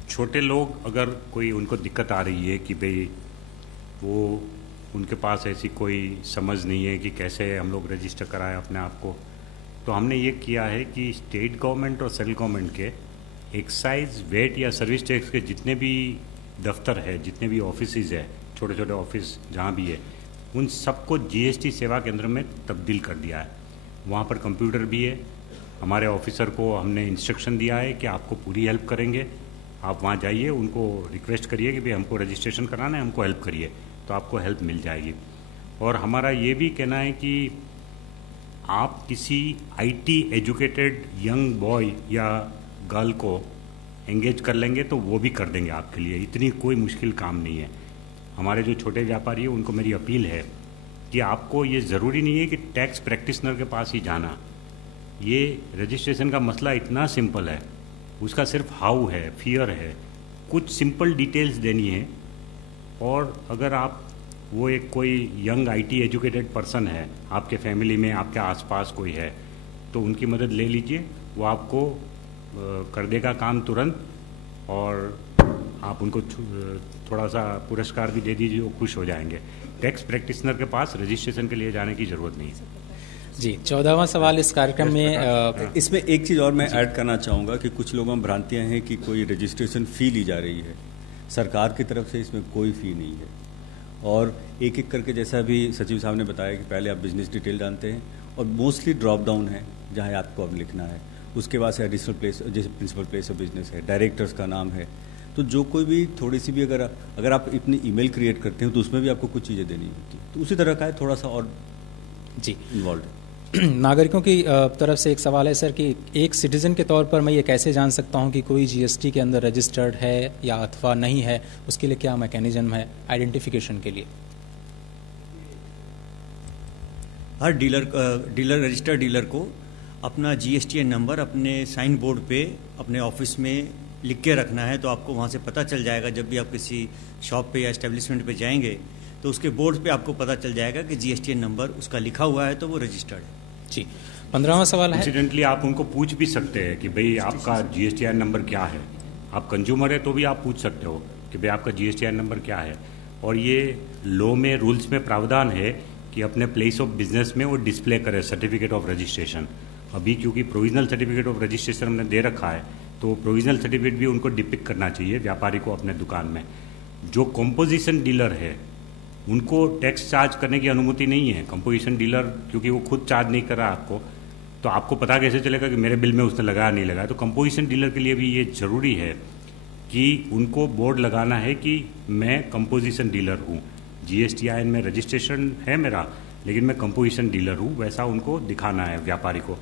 छोटे लोग, अगर कोई उनको दिक्कत आ रही है कि भाई वो उनके पास ऐसी कोई समझ नहीं है कि कैसे हम लोग रजिस्टर कराएं अपने आप को, तो हमने ये किया है कि स्टेट गवर्नमेंट और सेंट्रल गवर्नमेंट के एक्साइज, वेट या सर्विस टैक्स के जितने भी दफ्तर है, जितने भी ऑफिसेज है, छोटे छोटे ऑफिस जहाँ भी है, उन सबको जीएसटी सेवा केंद्र में तब्दील कर दिया है। वहाँ पर कंप्यूटर भी है। हमारे ऑफिसर को हमने इंस्ट्रक्शन दिया है कि आपको पूरी हेल्प करेंगे, आप वहाँ जाइए, उनको रिक्वेस्ट करिए कि भाई हमको रजिस्ट्रेशन कराना है, हमको हेल्प करिए, तो आपको हेल्प मिल जाएगी। और हमारा ये भी कहना है कि आप किसी आईटी एजुकेटेड यंग बॉय या गर्ल को एंगेज कर लेंगे तो वो भी कर देंगे आपके लिए, इतनी कोई मुश्किल काम नहीं है। हमारे जो छोटे व्यापारी हैं उनको मेरी अपील है कि आपको ये ज़रूरी नहीं है कि टैक्स प्रैक्टिशनर के पास ही जाना। ये रजिस्ट्रेशन का मसला इतना सिंपल है, उसका सिर्फ हाउ है, फियर है, कुछ सिंपल डिटेल्स देनी है। और अगर आप वो एक कोई यंग आईटी एजुकेटेड पर्सन है, आपके फैमिली में, आपके आसपास कोई है, तो उनकी मदद ले लीजिए, वो आपको कर देगा काम तुरंत, और आप उनको थोड़ा सा पुरस्कार भी दे दीजिए, वो खुश हो जाएंगे। टैक्स प्रैक्टिशनर के पास रजिस्ट्रेशन के लिए जाने की ज़रूरत नहीं है। जी, 14वां सवाल इस कार्यक्रम में इसमें एक चीज़ और मैं ऐड करना चाहूँगा कि कुछ लोगों में भ्रांतियाँ हैं कि कोई रजिस्ट्रेशन फ़ी ली जा रही है। सरकार की तरफ से इसमें कोई फ़ी नहीं है, और एक एक करके, जैसा भी सचिव साहब ने बताया कि पहले आप बिजनेस डिटेल जानते हैं, और मोस्टली ड्रॉप डाउन है जहाँ आपको अब लिखना है, उसके बाद से एडिशनल प्लेस, जैसे प्रिंसिपल प्लेस ऑफ बिजनेस है, डायरेक्टर्स का नाम है, तो जो कोई भी थोड़ी सी भी अगर आप इतनी ईमेल क्रिएट करते हो तो उसमें भी आपको कुछ चीज़ें देनी होती है, तो उसी तरह का है, थोड़ा सा और जी इन्वॉल्व है। नागरिकों की तरफ से एक सवाल है सर कि एक सिटीजन के तौर पर मैं ये कैसे जान सकता हूँ कि कोई जीएसटी के अंदर रजिस्टर्ड है या अथवा नहीं है? उसके लिए क्या मैकेनिज्म है आइडेंटिफिकेशन के लिए? हर रजिस्टर्ड डीलर को अपना जीएसटीएन नंबर अपने साइन बोर्ड पे अपने ऑफिस में लिख के रखना है, तो आपको वहाँ से पता चल जाएगा। जब भी आप किसी शॉप पे या एस्टेब्लिशमेंट पे जाएंगे तो उसके बोर्ड पे आपको पता चल जाएगा कि GSTN नंबर उसका लिखा हुआ है तो वो रजिस्टर्ड है। जी, 15वां सवाल है। इंसिडेंटली आप उनको पूछ भी सकते हैं कि भाई आपका GSTN नंबर क्या है। आप कंज्यूमर है तो भी आप पूछ सकते हो कि भाई आपका GSTN नंबर क्या है। और ये लॉ में, रूल्स में प्रावधान है कि अपने प्लेस ऑफ बिजनेस में वो डिस्प्ले करे सर्टिफिकेट ऑफ रजिस्ट्रेशन। अभी क्योंकि प्रोविजनल सर्टिफिकेट ऑफ रजिस्ट्रेशन हमने दे रखा है तो प्रोविजनल सर्टिफिकेट भी उनको डिपिक्ट करना चाहिए व्यापारी को अपने दुकान में। जो कंपोजिशन डीलर है उनको टैक्स चार्ज करने की अनुमति नहीं है। कंपोजिशन डीलर क्योंकि वो खुद चार्ज नहीं कर रहा आपको, तो आपको पता कैसे चलेगा कि मेरे बिल में उसने लगाया नहीं लगाया। तो कंपोजिशन डीलर के लिए भी ये जरूरी है कि उनको बोर्ड लगाना है कि मैं कंपोजिशन डीलर हूँ। GSTIN में रजिस्ट्रेशन है मेरा, लेकिन मैं कंपोजिशन डीलर हूँ, वैसा उनको दिखाना है व्यापारी को।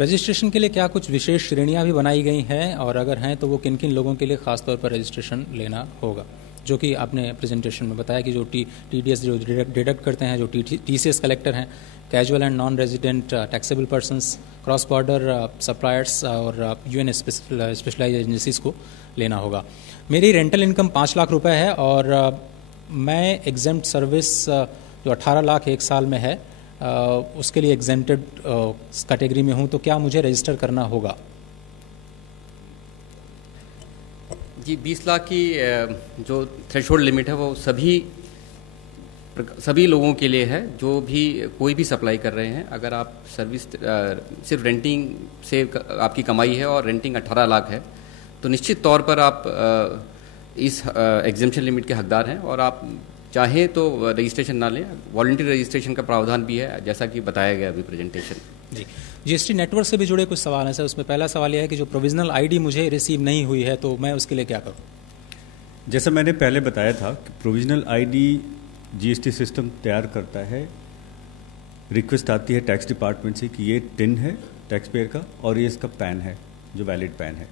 रजिस्ट्रेशन के लिए क्या कुछ विशेष श्रेणियां भी बनाई गई हैं, और अगर हैं तो वो किन किन लोगों के लिए खास तौर पर रजिस्ट्रेशन लेना होगा? जो कि आपने प्रेजेंटेशन में बताया कि जो TDS जो डिडक्ट करते हैं, जो TCS कलेक्टर हैं, casual and non resident taxable persons, cross border suppliers और UN स्पेशलाइज एजेंसीज को लेना होगा। मेरी रेंटल इनकम 5 लाख रुपए है और मैं एग्जेम्प्ट सर्विस जो 18 लाख एक साल में है उसके लिए एग्जेम्प्टेड कैटेगरी में हूं, तो क्या मुझे रजिस्टर करना होगा? जी, 20 लाख की जो थ्रेशोल्ड लिमिट है वो सभी लोगों के लिए है जो भी कोई भी सप्लाई कर रहे हैं। अगर आप सर्विस सिर्फ रेंटिंग से आपकी कमाई है और रेंटिंग 18 लाख है तो निश्चित तौर पर आप इस एग्जेम्पशन लिमिट के हकदार हैं और आप चाहें तो रजिस्ट्रेशन ना लें। वॉलंटरी रजिस्ट्रेशन का प्रावधान भी है जैसा कि बताया गया अभी प्रेजेंटेशन। जी, GST नेटवर्क से भी जुड़े कुछ सवाल हैं सर। उसमें पहला सवाल यह है कि जो प्रोविजनल ID मुझे रिसीव नहीं हुई है तो मैं उसके लिए क्या करूं? जैसा मैंने पहले बताया था कि प्रोविजनल ID GST सिस्टम तैयार करता है। रिक्वेस्ट आती है टैक्स डिपार्टमेंट से कि ये टिन है टैक्स पेयर का और ये इसका पैन है जो वैलिड पैन है।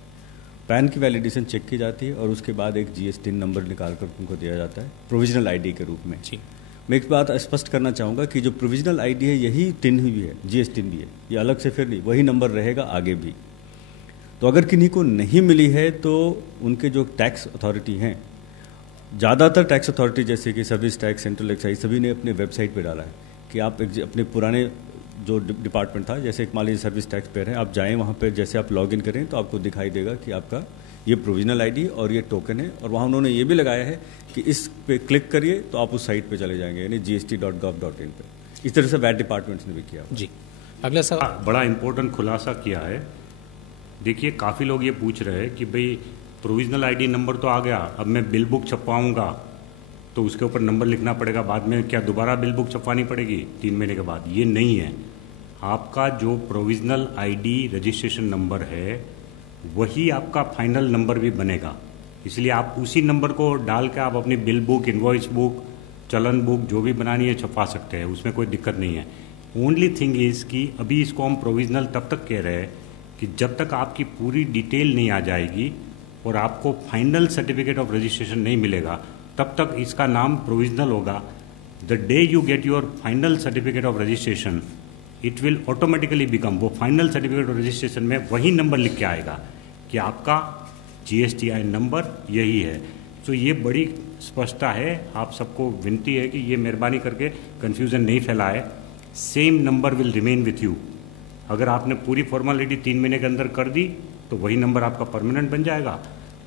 पैन की वैलिडेशन चेक की जाती है और उसके बाद एक GST नंबर निकाल कर उनको दिया जाता है प्रोविजनल ID के रूप में। जी, मैं एक बात स्पष्ट करना चाहूँगा कि जो प्रोविजनल ID है यही टिन भी है, GST भी है, ये अलग से फिर नहीं, वही नंबर रहेगा आगे भी। तो अगर किन्हीं को नहीं मिली है तो उनके जो टैक्स अथॉरिटी हैं, ज़्यादातर टैक्स अथॉरिटी जैसे कि सर्विस टैक्स, सेंट्रल एक्साइज, सभी ने अपने वेबसाइट पे डाला है कि आप अपने पुराने जो डिपार्टमेंट था, जैसे मान लीजिए सर्विस टैक्स पेयर है, आप जाएं वहाँ पर, जैसे आप लॉगिन करें तो आपको दिखाई देगा कि आपका ये प्रोविजनल ID और ये टोकन है। और वहाँ उन्होंने ये भी लगाया है कि इस पे क्लिक करिए तो आप उस साइट पे चले जाएंगे, यानी gst.gov.in पे। इस तरह से वैट डिपार्टमेंट्स ने भी किया। जी, अगला सवाल। बड़ा इंपॉर्टेंट खुलासा किया है। देखिए, काफ़ी लोग ये पूछ रहे हैं कि भाई प्रोविजनल ID नंबर तो आ गया, अब मैं बिल बुक छपवाऊँगा तो उसके ऊपर नंबर लिखना पड़ेगा, बाद में क्या दोबारा बिल बुक छपवानी पड़ेगी 3 महीने के बाद? ये नहीं है। आपका जो प्रोविजनल ID रजिस्ट्रेशन नंबर है वही आपका फाइनल नंबर भी बनेगा। इसलिए आप उसी नंबर को डाल के आप अपनी बिल बुक, इनवॉइस बुक, चलन बुक जो भी बनानी है छपवा सकते हैं, उसमें कोई दिक्कत नहीं है। ओनली थिंग इज़ कि अभी इसको हम प्रोविजनल तब तक कह रहे हैं कि जब तक आपकी पूरी डिटेल नहीं आ जाएगी और आपको फाइनल सर्टिफिकेट ऑफ रजिस्ट्रेशन नहीं मिलेगा तब तक इसका नाम प्रोविजनल होगा। The day you get your final certificate of registration it will automatically become, वो फाइनल सर्टिफिकेट ऑफ रजिस्ट्रेशन में वही नंबर लिख के आएगा कि आपका GSTIN नंबर यही है। तो ये बड़ी स्पष्टता है। आप सबको विनती है कि ये मेहरबानी करके कन्फ्यूज़न नहीं फैलाए। Same number will remain with you. अगर आपने पूरी फॉर्मेलिटी 3 महीने के अंदर कर दी तो वही नंबर आपका परमानेंट बन जाएगा,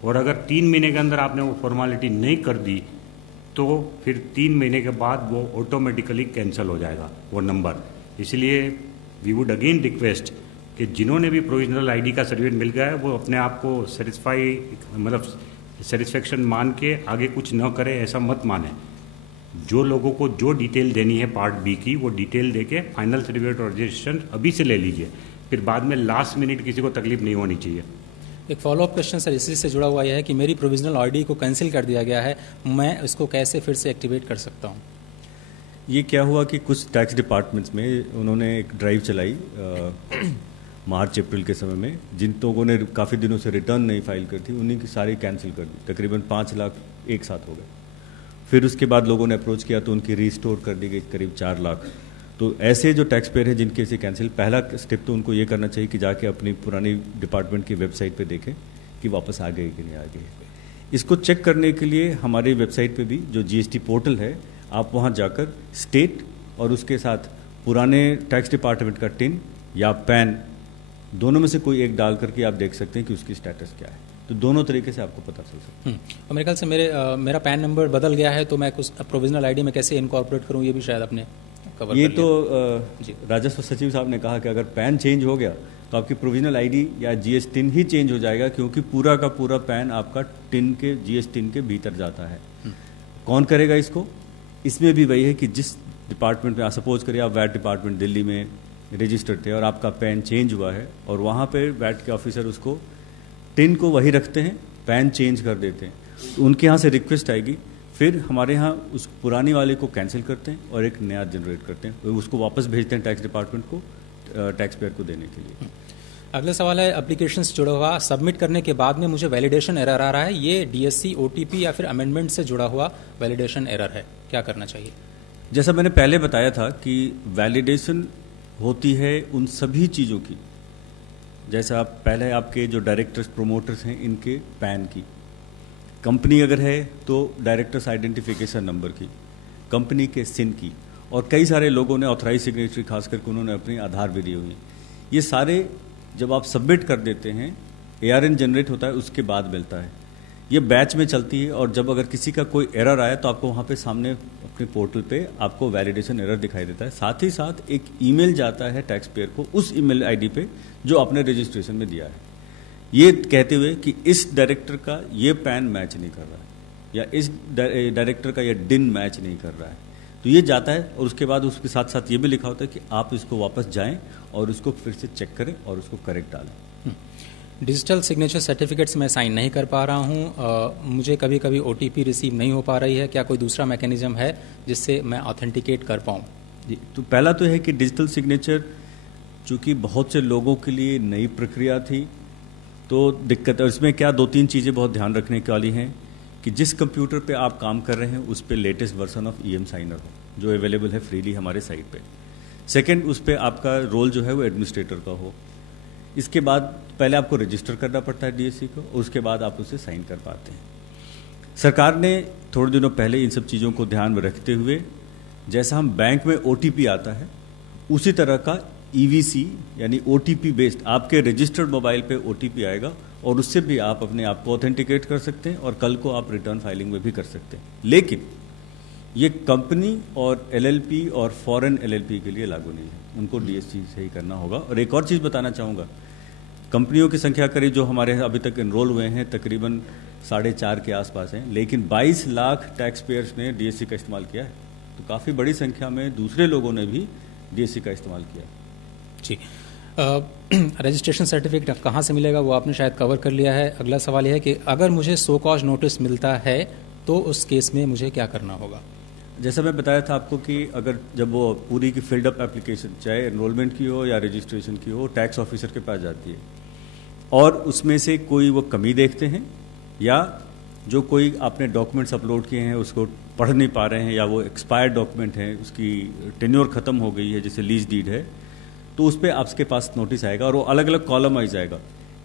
और अगर 3 महीने के अंदर आपने वो फॉर्मेलिटी नहीं कर दी तो फिर 3 महीने के बाद वो ऑटोमेटिकली कैंसिल हो जाएगा वो नंबर। इसलिए वी वुड अगेन रिक्वेस्ट कि जिन्होंने भी प्रोविजनल ID का सर्टिफिकेट मिल गया है वो अपने आप को सेटिस्फैक्शन मान के आगे कुछ न करे, ऐसा मत माने। जो लोगों को जो डिटेल देनी है पार्ट B की, वो डिटेल देके फाइनल सर्टिफिकेट और रजिस्ट्रेशन अभी से ले लीजिए, फिर बाद में लास्ट मिनट किसी को तकलीफ नहीं होनी चाहिए। एक फॉलोअप क्वेश्चन सर इसी से जुड़ा हुआ यह है कि मेरी प्रोविजनल ID को कैंसिल कर दिया गया है, मैं इसको कैसे फिर से एक्टिवेट कर सकता हूँ? ये क्या हुआ कि कुछ टैक्स डिपार्टमेंट्स में उन्होंने एक ड्राइव चलाई मार्च अप्रैल के समय में, जिन लोगों ने काफ़ी दिनों से रिटर्न नहीं फाइल कर थी उन्हीं की सारी कैंसिल कर दी। तकरीबन 5 लाख एक साथ हो गए। फिर उसके बाद लोगों ने अप्रोच किया तो उनकी रीस्टोर कर दी गई करीब 4 लाख। तो ऐसे जो टैक्स पेयर हैं जिनके इसे कैंसिल, पहला स्टेप तो उनको ये करना चाहिए कि जाके अपनी पुरानी डिपार्टमेंट की वेबसाइट पे देखें कि वापस आ गई कि नहीं आ गई। इसको चेक करने के लिए हमारी वेबसाइट पे भी जो जीएसटी पोर्टल है, आप वहाँ जाकर स्टेट और उसके साथ पुराने टैक्स डिपार्टमेंट का टिन या पैन दोनों में से कोई एक डाल करके आप देख सकते हैं कि उसकी स्टेटस क्या है। तो दोनों तरीके से आपको पता चल सकता है। और मेरे ख्याल से मेरा पैन नंबर बदल गया है, तो मैं कुछ प्रोविजनल आईडी में कैसे इनकॉर्पोरेट करूं, ये भी शायद आपने कवर ये कर तो राजस्व सचिव साहब ने कहा कि अगर पैन चेंज हो गया तो आपकी प्रोविजनल आईडी या जीएस टिन ही चेंज हो जाएगा, क्योंकि पूरा का पूरा पैन आपका टिन के जीएस टिन के भीतर जाता है। कौन करेगा इसको? इसमें भी वही है कि जिस डिपार्टमेंट में, सपोज करिए आप वैट डिपार्टमेंट दिल्ली में रजिस्टर्ड थे और आपका पैन चेंज हुआ है और वहाँ पे वैट के ऑफिसर उसको टिन को वही रखते हैं, पैन चेंज कर देते हैं, तो उनके यहाँ से रिक्वेस्ट आएगी, फिर हमारे यहाँ उस पुरानी वाले को कैंसिल करते हैं और एक नया जनरेट करते हैं, उसको वापस भेजते हैं टैक्स डिपार्टमेंट को, टैक्स पेयर को देने के लिए। अगला सवाल है एप्लीकेशन से जुड़ा हुआ, सबमिट करने के बाद में मुझे वैलिडेशन एरर आ रहा है, ये डीएससी, ओटीपी या फिर अमेंडमेंट से जुड़ा हुआ वैलिडेशन एरर है, क्या करना चाहिए? जैसा मैंने पहले बताया था कि वैलिडेशन होती है उन सभी चीज़ों की, जैसा आप पहले आपके जो डायरेक्टर्स प्रोमोटर्स हैं इनके पैन की, कंपनी अगर है तो डायरेक्टर्स आइडेंटिफिकेशन नंबर की, कंपनी के सिन की, और कई सारे लोगों ने ऑथराइज सिग्नेचरी खास करके उन्होंने अपनी आधार भी दी हुई। ये सारे जब आप सबमिट कर देते हैं, एआरएन जनरेट होता है, उसके बाद मिलता है। ये बैच में चलती है और जब अगर किसी का कोई एरर आया तो आपको वहाँ पे सामने अपने पोर्टल पे आपको वैलिडेशन एरर दिखाई देता है। साथ ही साथ एक ईमेल जाता है टैक्स पेयर को उस ईमेल आईडी पे जो आपने रजिस्ट्रेशन में दिया है, ये कहते हुए कि इस डायरेक्टर का ये पैन मैच नहीं कर रहा है या इस डायरेक्टर का ये डिन मैच नहीं कर रहा है, तो ये जाता है और उसके बाद उसके साथ साथ ये भी लिखा होता है कि आप इसको वापस जाएं और उसको फिर से चेक करें और उसको करेक्ट डालें। डिजिटल सिग्नेचर सर्टिफिकेट्स मैं साइन नहीं कर पा रहा हूँ, मुझे कभी कभी ओटीपी रिसीव नहीं हो पा रही है, क्या कोई दूसरा मैकेनिज्म है जिससे मैं ऑथेंटिकेट कर पाऊँ? जी, तो पहला तो है कि डिजिटल सिग्नेचर चूँकि बहुत से लोगों के लिए नई प्रक्रिया थी तो दिक्कत है। इसमें क्या 2-3 चीज़ें बहुत ध्यान रखने की वाली हैं कि जिस कंप्यूटर पे आप काम कर रहे हैं उस पे latest version of EM signer हो जो अवेलेबल है फ्रीली हमारे साइट पे। सेकंड, उस पे आपका रोल जो है वो एडमिनिस्ट्रेटर का हो। इसके बाद पहले आपको रजिस्टर करना पड़ता है डीएससी को और उसके बाद आप उसे साइन कर पाते हैं। सरकार ने थोड़े दिनों पहले इन सब चीज़ों को ध्यान में रखते हुए, जैसा हम बैंक में ओटीपी आता है उसी तरह का ईवीसी यानी ओटीपी बेस्ड आपके रजिस्टर्ड मोबाइल पे ओटीपी आएगा और उससे भी आप अपने आप को ऑथेंटिकेट कर सकते हैं और कल को आप रिटर्न फाइलिंग में भी कर सकते हैं। लेकिन ये कंपनी और एलएलपी और फॉरेन एलएलपी के लिए लागू नहीं है, उनको डीएससी से ही करना होगा। और एक और चीज़ बताना चाहूँगा, कंपनियों की संख्या करीब जो हमारे अभी तक इनरोल हुए हैं तकरीबन 4.5 के आसपास हैं, लेकिन 22 लाख टैक्स पेयर्स ने डीएससी का इस्तेमाल किया है, तो काफ़ी बड़ी संख्या में दूसरे लोगों ने भी डीएससी का इस्तेमाल किया है। जी, रजिस्ट्रेशन सर्टिफिकेट कहाँ से मिलेगा वो आपने शायद कवर कर लिया है। अगला सवाल यह है कि अगर मुझे सो कॉज नोटिस मिलता है तो उस केस में मुझे क्या करना होगा? जैसा मैं बताया था आपको कि अगर जब वो पूरी की फिल्ड अप एप्लीकेशन चाहे एनरोलमेंट की हो या रजिस्ट्रेशन की हो टैक्स ऑफिसर के पास जाती है और उसमें से कोई वो कमी देखते हैं या जो कोई आपने डॉक्यूमेंट्स अपलोड किए हैं उसको पढ़ नहीं पा रहे हैं या वो एक्सपायर्ड डॉक्यूमेंट है, उसकी टेन्योर ख़त्म हो गई है, जैसे लीज डीड है, तो उस पर आपके पास नोटिस आएगा और वो अलग अलग कॉलम आ जाएगा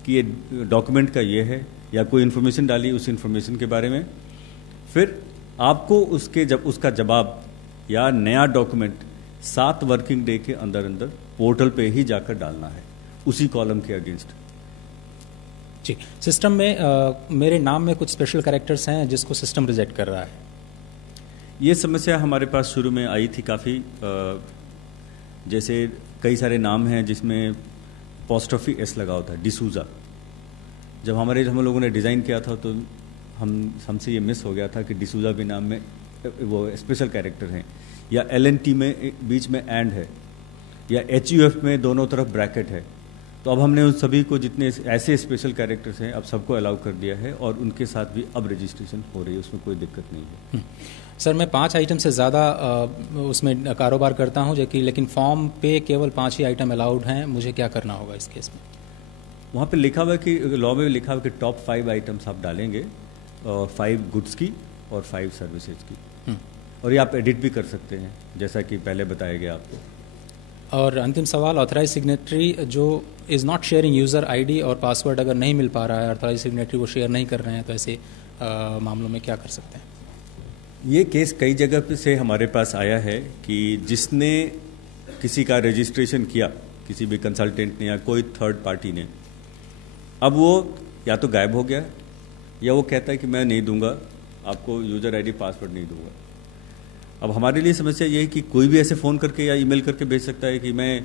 कि ये डॉक्यूमेंट का ये है या कोई इन्फॉर्मेशन डाली उस इन्फॉर्मेशन के बारे में। फिर आपको उसका जवाब या नया डॉक्यूमेंट 7 वर्किंग डे के अंदर अंदर पोर्टल पे ही जाकर डालना है उसी कॉलम के अगेंस्ट। जी, सिस्टम में मेरे नाम में कुछ स्पेशल कैरेक्टर्स हैं जिसको सिस्टम रिजेक्ट कर रहा है। ये समस्या हमारे पास शुरू में आई थी काफ़ी, जैसे कई सारे नाम हैं जिसमें पोस्टॉफी एस लगा होता है, डिसूजा। जब हम लोगों ने डिज़ाइन किया था तो हमसे ये मिस हो गया था कि डिसूजा भी नाम में वो स्पेशल कैरेक्टर हैं, या LNT में बीच में एंड है, या HUF में दोनों तरफ ब्रैकेट है। तो अब हमने उन सभी को जितने ऐसे स्पेशल कैरेक्टर्स हैं अब सबको अलाउ कर दिया है और उनके साथ भी अब रजिस्ट्रेशन हो रही है, उसमें कोई दिक्कत नहीं है। सर, मैं 5 आइटम से ज़्यादा उसमें कारोबार करता हूँ लेकिन फॉर्म पे केवल 5 ही आइटम अलाउड हैं, मुझे क्या करना होगा इस केस में? वहाँ पे लिखा हुआ है कि लॉ में लिखा हुआ है कि टॉप 5 आइटम्स आप डालेंगे, 5 गुड्स की और 5 सर्विसेज की, और ये आप एडिट भी कर सकते हैं जैसा कि पहले बताया गया आपको। और अंतिम सवाल, ऑथराइज सिग्नेटरी जो is not sharing user ID और पासवर्ड अगर नहीं मिल पा रहा है, ऑथराइज सिग्नेटरी वो शेयर नहीं कर रहे हैं, तो ऐसे मामलों में क्या कर सकते हैं? ये केस कई जगह पे से हमारे पास आया है कि जिसने किसी का रजिस्ट्रेशन किया, किसी भी कंसल्टेंट ने या कोई थर्ड पार्टी ने, अब वो या तो गायब हो गया या वो कहता है कि मैं नहीं दूंगा आपको, यूज़र आईडी पासवर्ड नहीं दूंगा। अब हमारे लिए समस्या ये है कि कोई भी ऐसे फ़ोन करके या ईमेल करके भेज सकता है कि मैं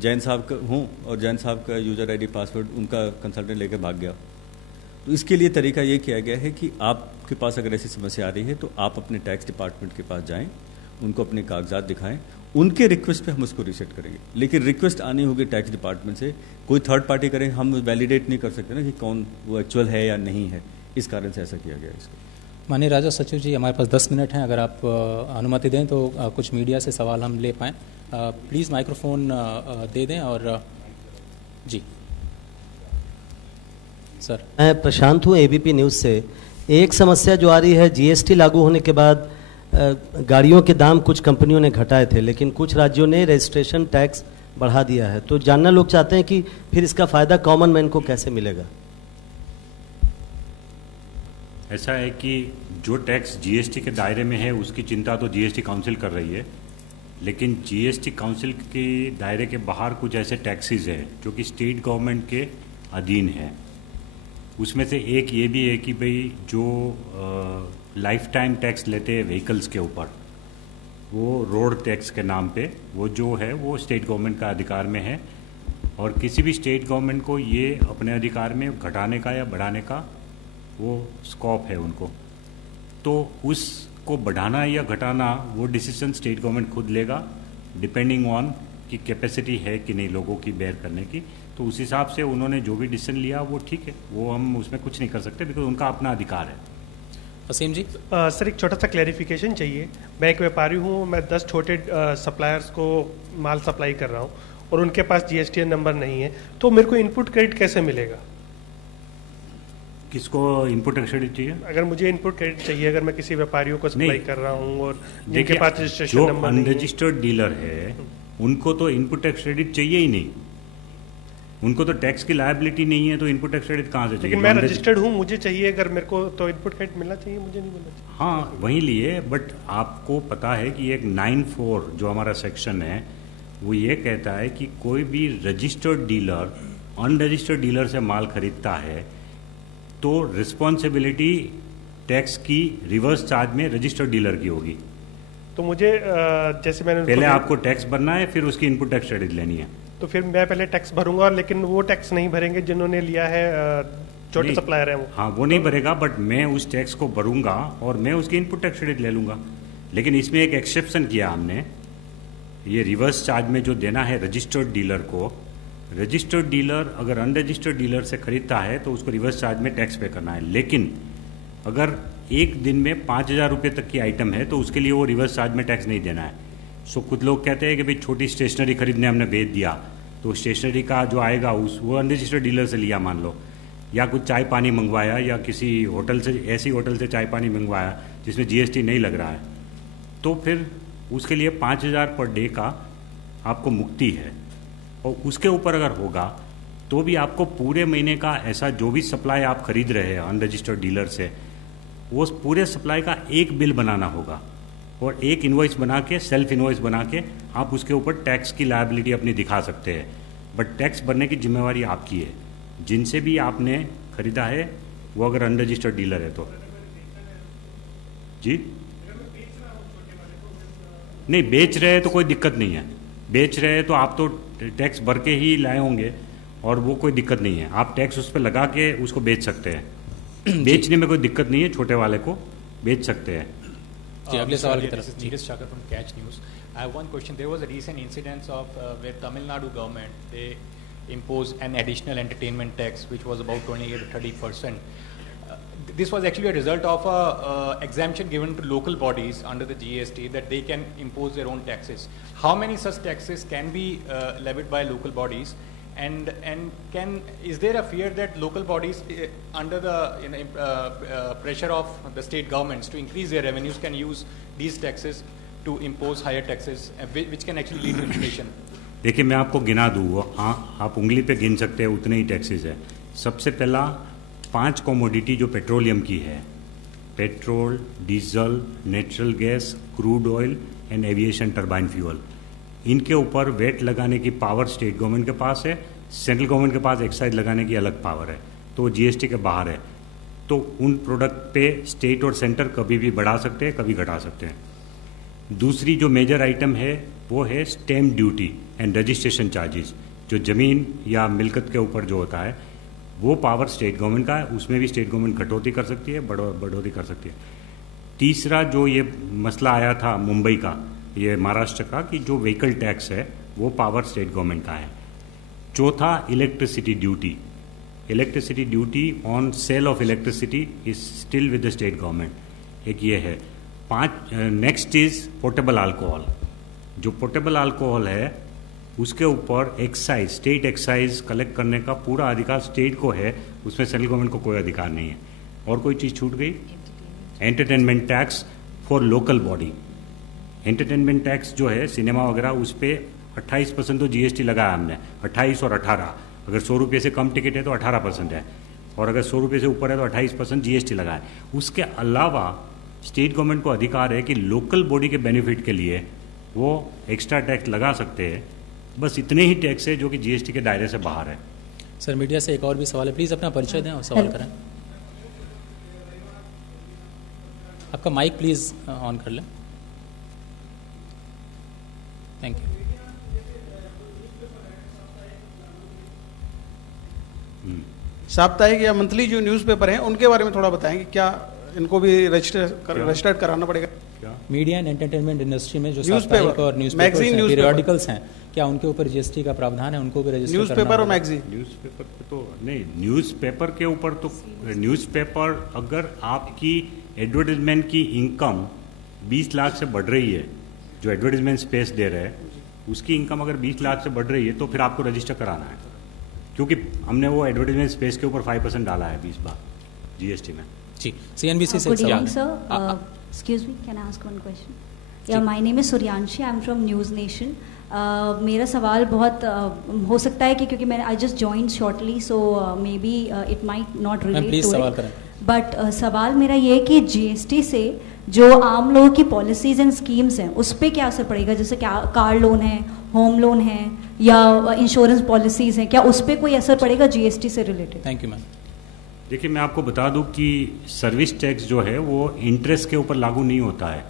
जैन साहब का हूँ और जैन साहब का यूज़र आईडी पासवर्ड उनका कंसल्टेंट लेकर भाग गया। तो इसके लिए तरीका ये किया गया है कि आपके पास अगर ऐसी समस्या आ रही है तो आप अपने टैक्स डिपार्टमेंट के पास जाएं, उनको अपने कागजात दिखाएं, उनके रिक्वेस्ट पे हम उसको रीसेट करेंगे। लेकिन रिक्वेस्ट आनी होगी टैक्स डिपार्टमेंट से, कोई थर्ड पार्टी करें, हम वैलिडेट नहीं कर सकते ना कि कौन वो एक्चुअल है या नहीं है, इस कारण से ऐसा किया गया है इसको। माननीय राजस्व सचिव जी, हमारे पास 10 मिनट हैं, अगर आप अनुमति दें तो कुछ मीडिया से सवाल हम ले पाएँ। प्लीज़ माइक्रोफोन दे दें। और जी सर। मैं प्रशांत हूँ एबीपी न्यूज़ से। एक समस्या जो आ रही है, जीएसटी लागू होने के बाद गाड़ियों के दाम कुछ कंपनियों ने घटाए थे, लेकिन कुछ राज्यों ने रजिस्ट्रेशन टैक्स बढ़ा दिया है। तो जानना लोग चाहते हैं कि फिर इसका फ़ायदा कॉमन मैन को कैसे मिलेगा? ऐसा है कि जो टैक्स जीएसटी के दायरे में है उसकी चिंता तो जीएसटी काउंसिल कर रही है, लेकिन जीएसटी काउंसिल के दायरे के बाहर कुछ ऐसे टैक्सेस हैं जो कि स्टेट गवर्नमेंट के अधीन है। उसमें से एक ये भी है कि भाई जो लाइफ टाइम टैक्स लेते हैं व्हीकल्स के ऊपर, वो रोड टैक्स के नाम पे, वो जो है वो स्टेट गवर्नमेंट का अधिकार में है, और किसी भी स्टेट गवर्नमेंट को ये अपने अधिकार में घटाने का या बढ़ाने का वो स्कोप है उनको। तो उसको बढ़ाना या घटाना वो डिसीजन स्टेट गवर्नमेंट खुद लेगा, डिपेंडिंग ऑन कि कैपेसिटी है कि नहीं लोगों की बेयर करने की। तो उस हिसाब से उन्होंने जो भी डिसीजन लिया वो ठीक है, वो हम उसमें कुछ नहीं कर सकते, बिकॉज उनका अपना अधिकार है। वसीम जी। सर, एक छोटा सा क्लैरिफिकेशन चाहिए। मैं एक व्यापारी हूँ, मैं 10 छोटे सप्लायर्स को माल सप्लाई कर रहा हूँ और उनके पास जीएसटीएन नंबर नहीं है, तो मेरे को इनपुट क्रेडिट कैसे मिलेगा? किसको इनपुट क्रेडिट चाहिए? अगर मुझे इनपुट क्रेडिट चाहिए, अगर मैं किसी व्यापारियों को सप्लाई कर रहा हूँ और जिनके पास रजिस्ट्रेशन जो नंबर नहीं है, अनरजिस्टर्ड डीलर है उनको तो इनपुट टैक्स क्रेडिट चाहिए ही नहीं, उनको तो टैक्स की लायबिलिटी नहीं है, तो इनपुट टैक्स क्रेडिट कहाँ से चाहिए? लेकिन मैं रजिस्टर्ड हूँ, मुझे चाहिए, अगर मेरे को तो इनपुट क्रेडिट मिलना चाहिए, मुझे नहीं मिलना चाहिए। हाँ, वही लिए, बट आपको पता है कि एक 9(4) जो हमारा सेक्शन है वो ये कहता है कि कोई भी रजिस्टर्ड डीलर अनरजिस्टर्ड डीलर से माल खरीदता है तो रिस्पॉन्सिबिलिटी टैक्स की रिवर्स चार्ज में रजिस्टर्ड डीलर की होगी। तो मुझे जैसे मैंने पहले आपको टैक्स भरना है, फिर उसकी इनपुट टैक्स क्रेडिट लेनी है। तो फिर मैं पहले टैक्स भरूंगा, लेकिन वो टैक्स नहीं भरेंगे जिन्होंने लिया है, छोटे सप्लायर है वो। हाँ, वो नहीं भरेगा, बट मैं उस टैक्स को भरूंगा और मैं उसकी इनपुट टैक्स क्रेडिट ले लूंगा। लेकिन इसमें एक एक्सेप्शन किया हमने, ये रिवर्स चार्ज में जो देना है रजिस्टर्ड डीलर को, रजिस्टर्ड डीलर अगर अनरजिस्टर्ड डीलर से खरीदता है तो उसको रिवर्स चार्ज में टैक्स पे करना है। लेकिन अगर एक दिन में 5,000 रुपये तक की आइटम है तो उसके लिए वो रिवर्स चार्ज में टैक्स नहीं देना है। सो कुछ लोग कहते हैं कि भाई छोटी स्टेशनरी खरीदने हमने भेज दिया तो स्टेशनरी का जो आएगा वो अनरजिस्टर्ड डीलर से लिया मान लो, या कुछ चाय पानी मंगवाया या किसी होटल से, ऐसी होटल से चाय पानी मंगवाया जिसमें जीएसटी नहीं लग रहा है, तो फिर उसके लिए 5,000 पर डे का आपको मुक्ति है। और उसके ऊपर अगर होगा तो भी आपको पूरे महीने का ऐसा जो भी सप्लाई आप खरीद रहे हैं अनरजिस्टर्ड डीलर से, वो पूरे सप्लाई का एक बिल बनाना होगा और एक इनवॉइस बना के, सेल्फ इनवॉइस बना के आप उसके ऊपर टैक्स की लायबिलिटी अपनी दिखा सकते हैं। बट टैक्स भरने की जिम्मेवारी आपकी है, जिनसे भी आपने खरीदा है वो अगर अनरजिस्टर्ड डीलर है तो। जी नहीं, बेच रहे हैं तो कोई दिक्कत नहीं है, बेच रहे हैं तो आप तो टैक्स भर के ही लाए होंगे और वो कोई दिक्कत नहीं है, आप टैक्स उस पर लगा के उसको बेच सकते हैं। बेचने में कोई दिक्कत नहीं है, छोटे वाले को बेच सकते हैं। अगले सवाल की तरफ। Neeraj Chakar from Catch News. I have one question. There was a recent incident of where Tamil Nadu government they imposed an additional entertainment tax which was about 28 to 30%. This was actually a result of a exemption given to local bodies under the GST that they can impose their own taxes. How many such taxes can be levied by local bodies? And is there a fear that local bodies under the pressure of the state governments to increase their revenues can use these taxes to impose higher taxes, which can actually lead to inflation? देखिए मैं आपको गिना दूँ, आप उंगली पे गिन सकते हैं उतने ही टैक्सेस है। सबसे पहला 5 कमोडिटी जो पेट्रोलियम की है, petrol, diesel, natural gas, crude oil and aviation turbine fuel, इनके ऊपर वेट लगाने की पावर स्टेट गवर्नमेंट के पास है, सेंट्रल गवर्नमेंट के पास एक्साइज लगाने की अलग पावर है, तो जीएसटी के बाहर है। तो उन प्रोडक्ट पे स्टेट और सेंटर कभी भी बढ़ा सकते हैं, कभी घटा सकते हैं। दूसरी जो मेजर आइटम है वो है stamp duty and registration charges, जो ज़मीन या मिल्कत के ऊपर जो होता है वो पावर स्टेट गवर्नमेंट का है, उसमें भी स्टेट गवर्नमेंट कटौती कर सकती है, बढ़ोतरी कर सकती है। तीसरा जो ये मसला आया था मुंबई का, ये महाराष्ट्र का, कि जो व्हीकल टैक्स है वो पावर स्टेट गवर्नमेंट का है। चौथा electricity duty, electricity duty on sale of electricity is still with the state government, एक ये है। नेक्स्ट इज पोर्टेबल अल्कोहल, जो पोर्टेबल अल्कोहल है उसके ऊपर एक्साइज, स्टेट एक्साइज कलेक्ट करने का पूरा अधिकार स्टेट को है, उसमें सेंट्रल गवर्नमेंट को कोई अधिकार नहीं है। और कोई चीज़ छूट गई, entertainment tax for local body. Entertainment tax जो है सिनेमा वगैरह, उस पर 28% तो जीएसटी लगाया हमने, 28 और 18। अगर 100 रुपये से कम टिकट है तो 18% है, और अगर 100 रुपये से ऊपर है तो 28% जीएसटी लगा है। उसके अलावा स्टेट गवर्नमेंट को अधिकार है कि लोकल बॉडी के बेनिफिट के लिए वो एक्स्ट्रा टैक्स लगा सकते हैं। बस इतने ही टैक्स है जो कि जीएसटी के दायरे से बाहर है। सर मीडिया से एक और भी सवाल है, प्लीज़ अपना परिचय दें और सवाल करें। आपका माइक प्लीज़ ऑन कर लें। Thank you. साप्ताहिक या मंथली जो न्यूज़पेपर हैं उनके बारे में थोड़ा बताएंगे, क्या इनको भी रजिस्टर्ड कराना पड़ेगा? मीडिया एंड एंटरटेनमेंट इंडस्ट्री में जो साप्ताहिक और न्यूज़पेपर्स, पीरियडिकल्स हैं, क्या उनके ऊपर जीएसटी का प्रावधान है? उनको भी रजिस्टर करना? न्यूज़पेपर और मैगजीन, न्यूज़पेपर तो नहीं, न्यूज़पेपर के ऊपर तो न्यूज़पेपर, अगर आपकी एडवर्टाइजमेंट की इनकम 20 लाख से बढ़ रही है, जो एडवर्टाइजमेंट स्पेस दे रहे हैं उसकी इनकम अगर 20 लाख से बढ़ रही है तो फिर आपको रजिस्टर कराना है, क्योंकि हमने वो एडवर्टाइजमेंट स्पेस के ऊपर 5% डाला है 20 बार जीएसटी में। जी, सीएनबीसी से Good evening, sir. Excuse me, can I ask one question? Yeah, my name is Suryanshi. I'm from News Nation. मेरा सवाल बहुत हो सकता है कि क्योंकि मैंने I just joined shortly, so maybe it might not relate to it. But सवाल मेरा ये है कि जीएसटी से जो आम लोगों की पॉलिसीज एंड स्कीम्स हैं उस पर क्या असर पड़ेगा? जैसे कार लोन है, होम लोन है या इंश्योरेंस पॉलिसीज हैं, क्या उस पर कोई असर पड़ेगा जीएसटी से रिलेटेड? Thank you ma'am. देखिए मैं आपको बता दूं कि सर्विस टैक्स जो है वो इंटरेस्ट के ऊपर लागू नहीं होता है।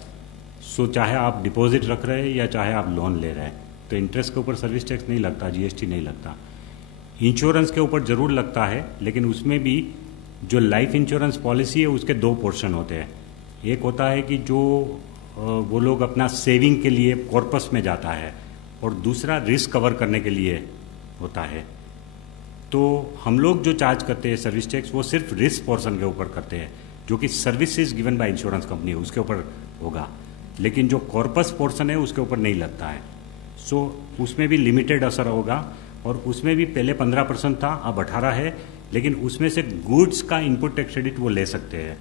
सो चाहे आप डिपॉजिट रख रहे हैं या चाहे आप लोन ले रहे हैं, तो इंटरेस्ट के ऊपर सर्विस टैक्स नहीं लगता, जीएसटी नहीं लगता। इंश्योरेंस के ऊपर ज़रूर लगता है, लेकिन उसमें भी जो लाइफ इंश्योरेंस पॉलिसी है उसके 2 पोर्शन होते हैं। एक होता है कि जो वो लोग अपना सेविंग के लिए कॉर्पस में जाता है, और दूसरा रिस्क कवर करने के लिए होता है। तो हम लोग जो चार्ज करते हैं सर्विस टैक्स वो सिर्फ रिस्क पोर्शन के ऊपर करते हैं, जो कि services given by insurance company है उसके ऊपर होगा, लेकिन जो कॉर्पस पोर्शन है उसके ऊपर नहीं लगता है। सो उसमें भी लिमिटेड असर होगा, और उसमें भी पहले 15% था, अब 18 है, लेकिन उसमें से गुड्स का इनपुट टैक्स क्रेडिट वो ले सकते हैं।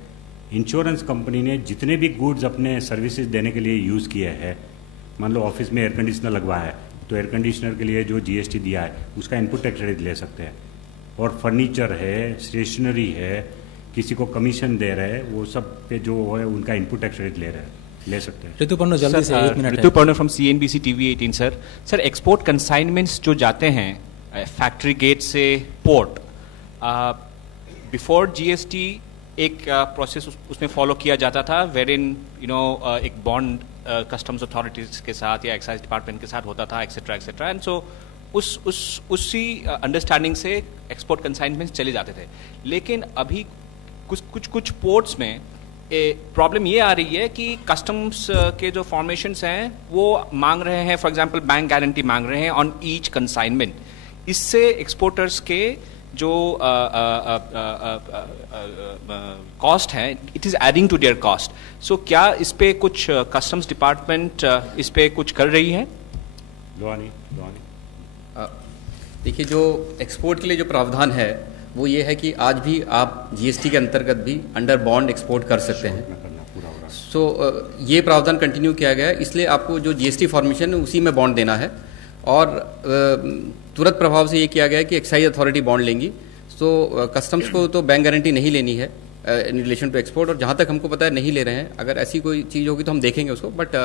इंश्योरेंस कंपनी ने जितने भी गुड्स अपने सर्विसेज देने के लिए यूज़ किए हैं, मान लो ऑफिस में एयर कंडीशनर लगवाया है तो एयर कंडीशनर के लिए जो जीएसटी दिया है उसका इनपुट टैक्स क्रेडिट ले सकते हैं। और फर्नीचर है, स्टेशनरी है, किसी को कमीशन दे रहे हैं, वो सब पे जो है उनका इनपुट टैक्स क्रेडिट ले सकते हैं। ऋतुपर्णो जल्दी से 1 minute. Rituparno from CNBC TV 18 sir export consignments जो जाते हैं फैक्ट्री गेट से पोर्ट, बिफोर जीएसटी एक प्रोसेस उसमें फॉलो किया जाता था, वेर इन एक बॉन्ड कस्टम्स अथॉरिटीज के साथ या एक्साइज डिपार्टमेंट के साथ होता था, एक्सेट्रा एक्सेट्रा, एंड सो उसी अंडरस्टैंडिंग से एक्सपोर्ट कंसाइनमेंट्स चले जाते थे। लेकिन अभी कुछ पोर्ट्स में प्रॉब्लम ये आ रही है कि कस्टम्स के जो फॉर्मेशंस हैं वो मांग रहे हैं, फॉर एग्जांपल बैंक गारंटी मांग रहे हैं ऑन ईच कंसाइनमेंट। इससे एक्सपोर्टर्स के जो कॉस्ट है, it is adding to their cost. So क्या इस पे कुछ कस्टम्स डिपार्टमेंट इस पे कुछ कर रही है? देखिए, जो एक्सपोर्ट के लिए जो प्रावधान है वो ये है कि आज भी आप जीएसटी के अंतर्गत भी अंडर बॉन्ड एक्सपोर्ट कर सकते हैं। सो ये प्रावधान कंटिन्यू किया गया है, इसलिए आपको जो जीएसटी फॉर्मेशन है उसी में बॉन्ड देना है और तुरंत प्रभाव से ये किया गया है कि एक्साइज अथॉरिटी बॉन्ड लेंगी। सो कस्टम्स को तो बैंक गारंटी नहीं लेनी है इन रिलेशन टू एक्सपोर्ट, और जहाँ तक हमको पता है नहीं ले रहे हैं। अगर ऐसी कोई चीज़ होगी तो हम देखेंगे उसको, बट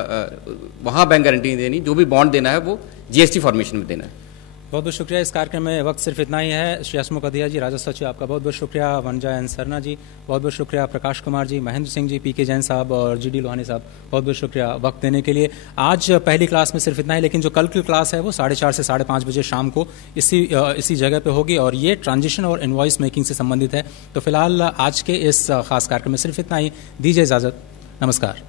वहाँ बैंक गारंटी नहीं देनी। जो भी बॉन्ड देना है वो जीएसटी फॉर्मेशन में देना है। बहुत बहुत शुक्रिया। इस कार्यक्रम में वक्त सिर्फ इतना ही है। श्री हसमुख अधिया जी, राजस्व सचिव, आपका बहुत बहुत शुक्रिया। वनजा एन सरना जी, बहुत बहुत शुक्रिया। प्रकाश कुमार जी, महेंद्र सिंह जी, पीके जैन साहब और जीडी लोहानी साहब, बहुत बहुत शुक्रिया वक्त देने के लिए। आज पहली क्लास में सिर्फ इतना ही, लेकिन जो कल की क्लास है वो 4:30 से 5:30 बजे शाम को इसी जगह पे होगी और ये ट्रांजिशन और इनवॉइस मेकिंग से संबंधित है। तो फिलहाल आज के इस खास कार्यक्रम में सिर्फ इतना ही। दीजिए इजाज़त, नमस्कार।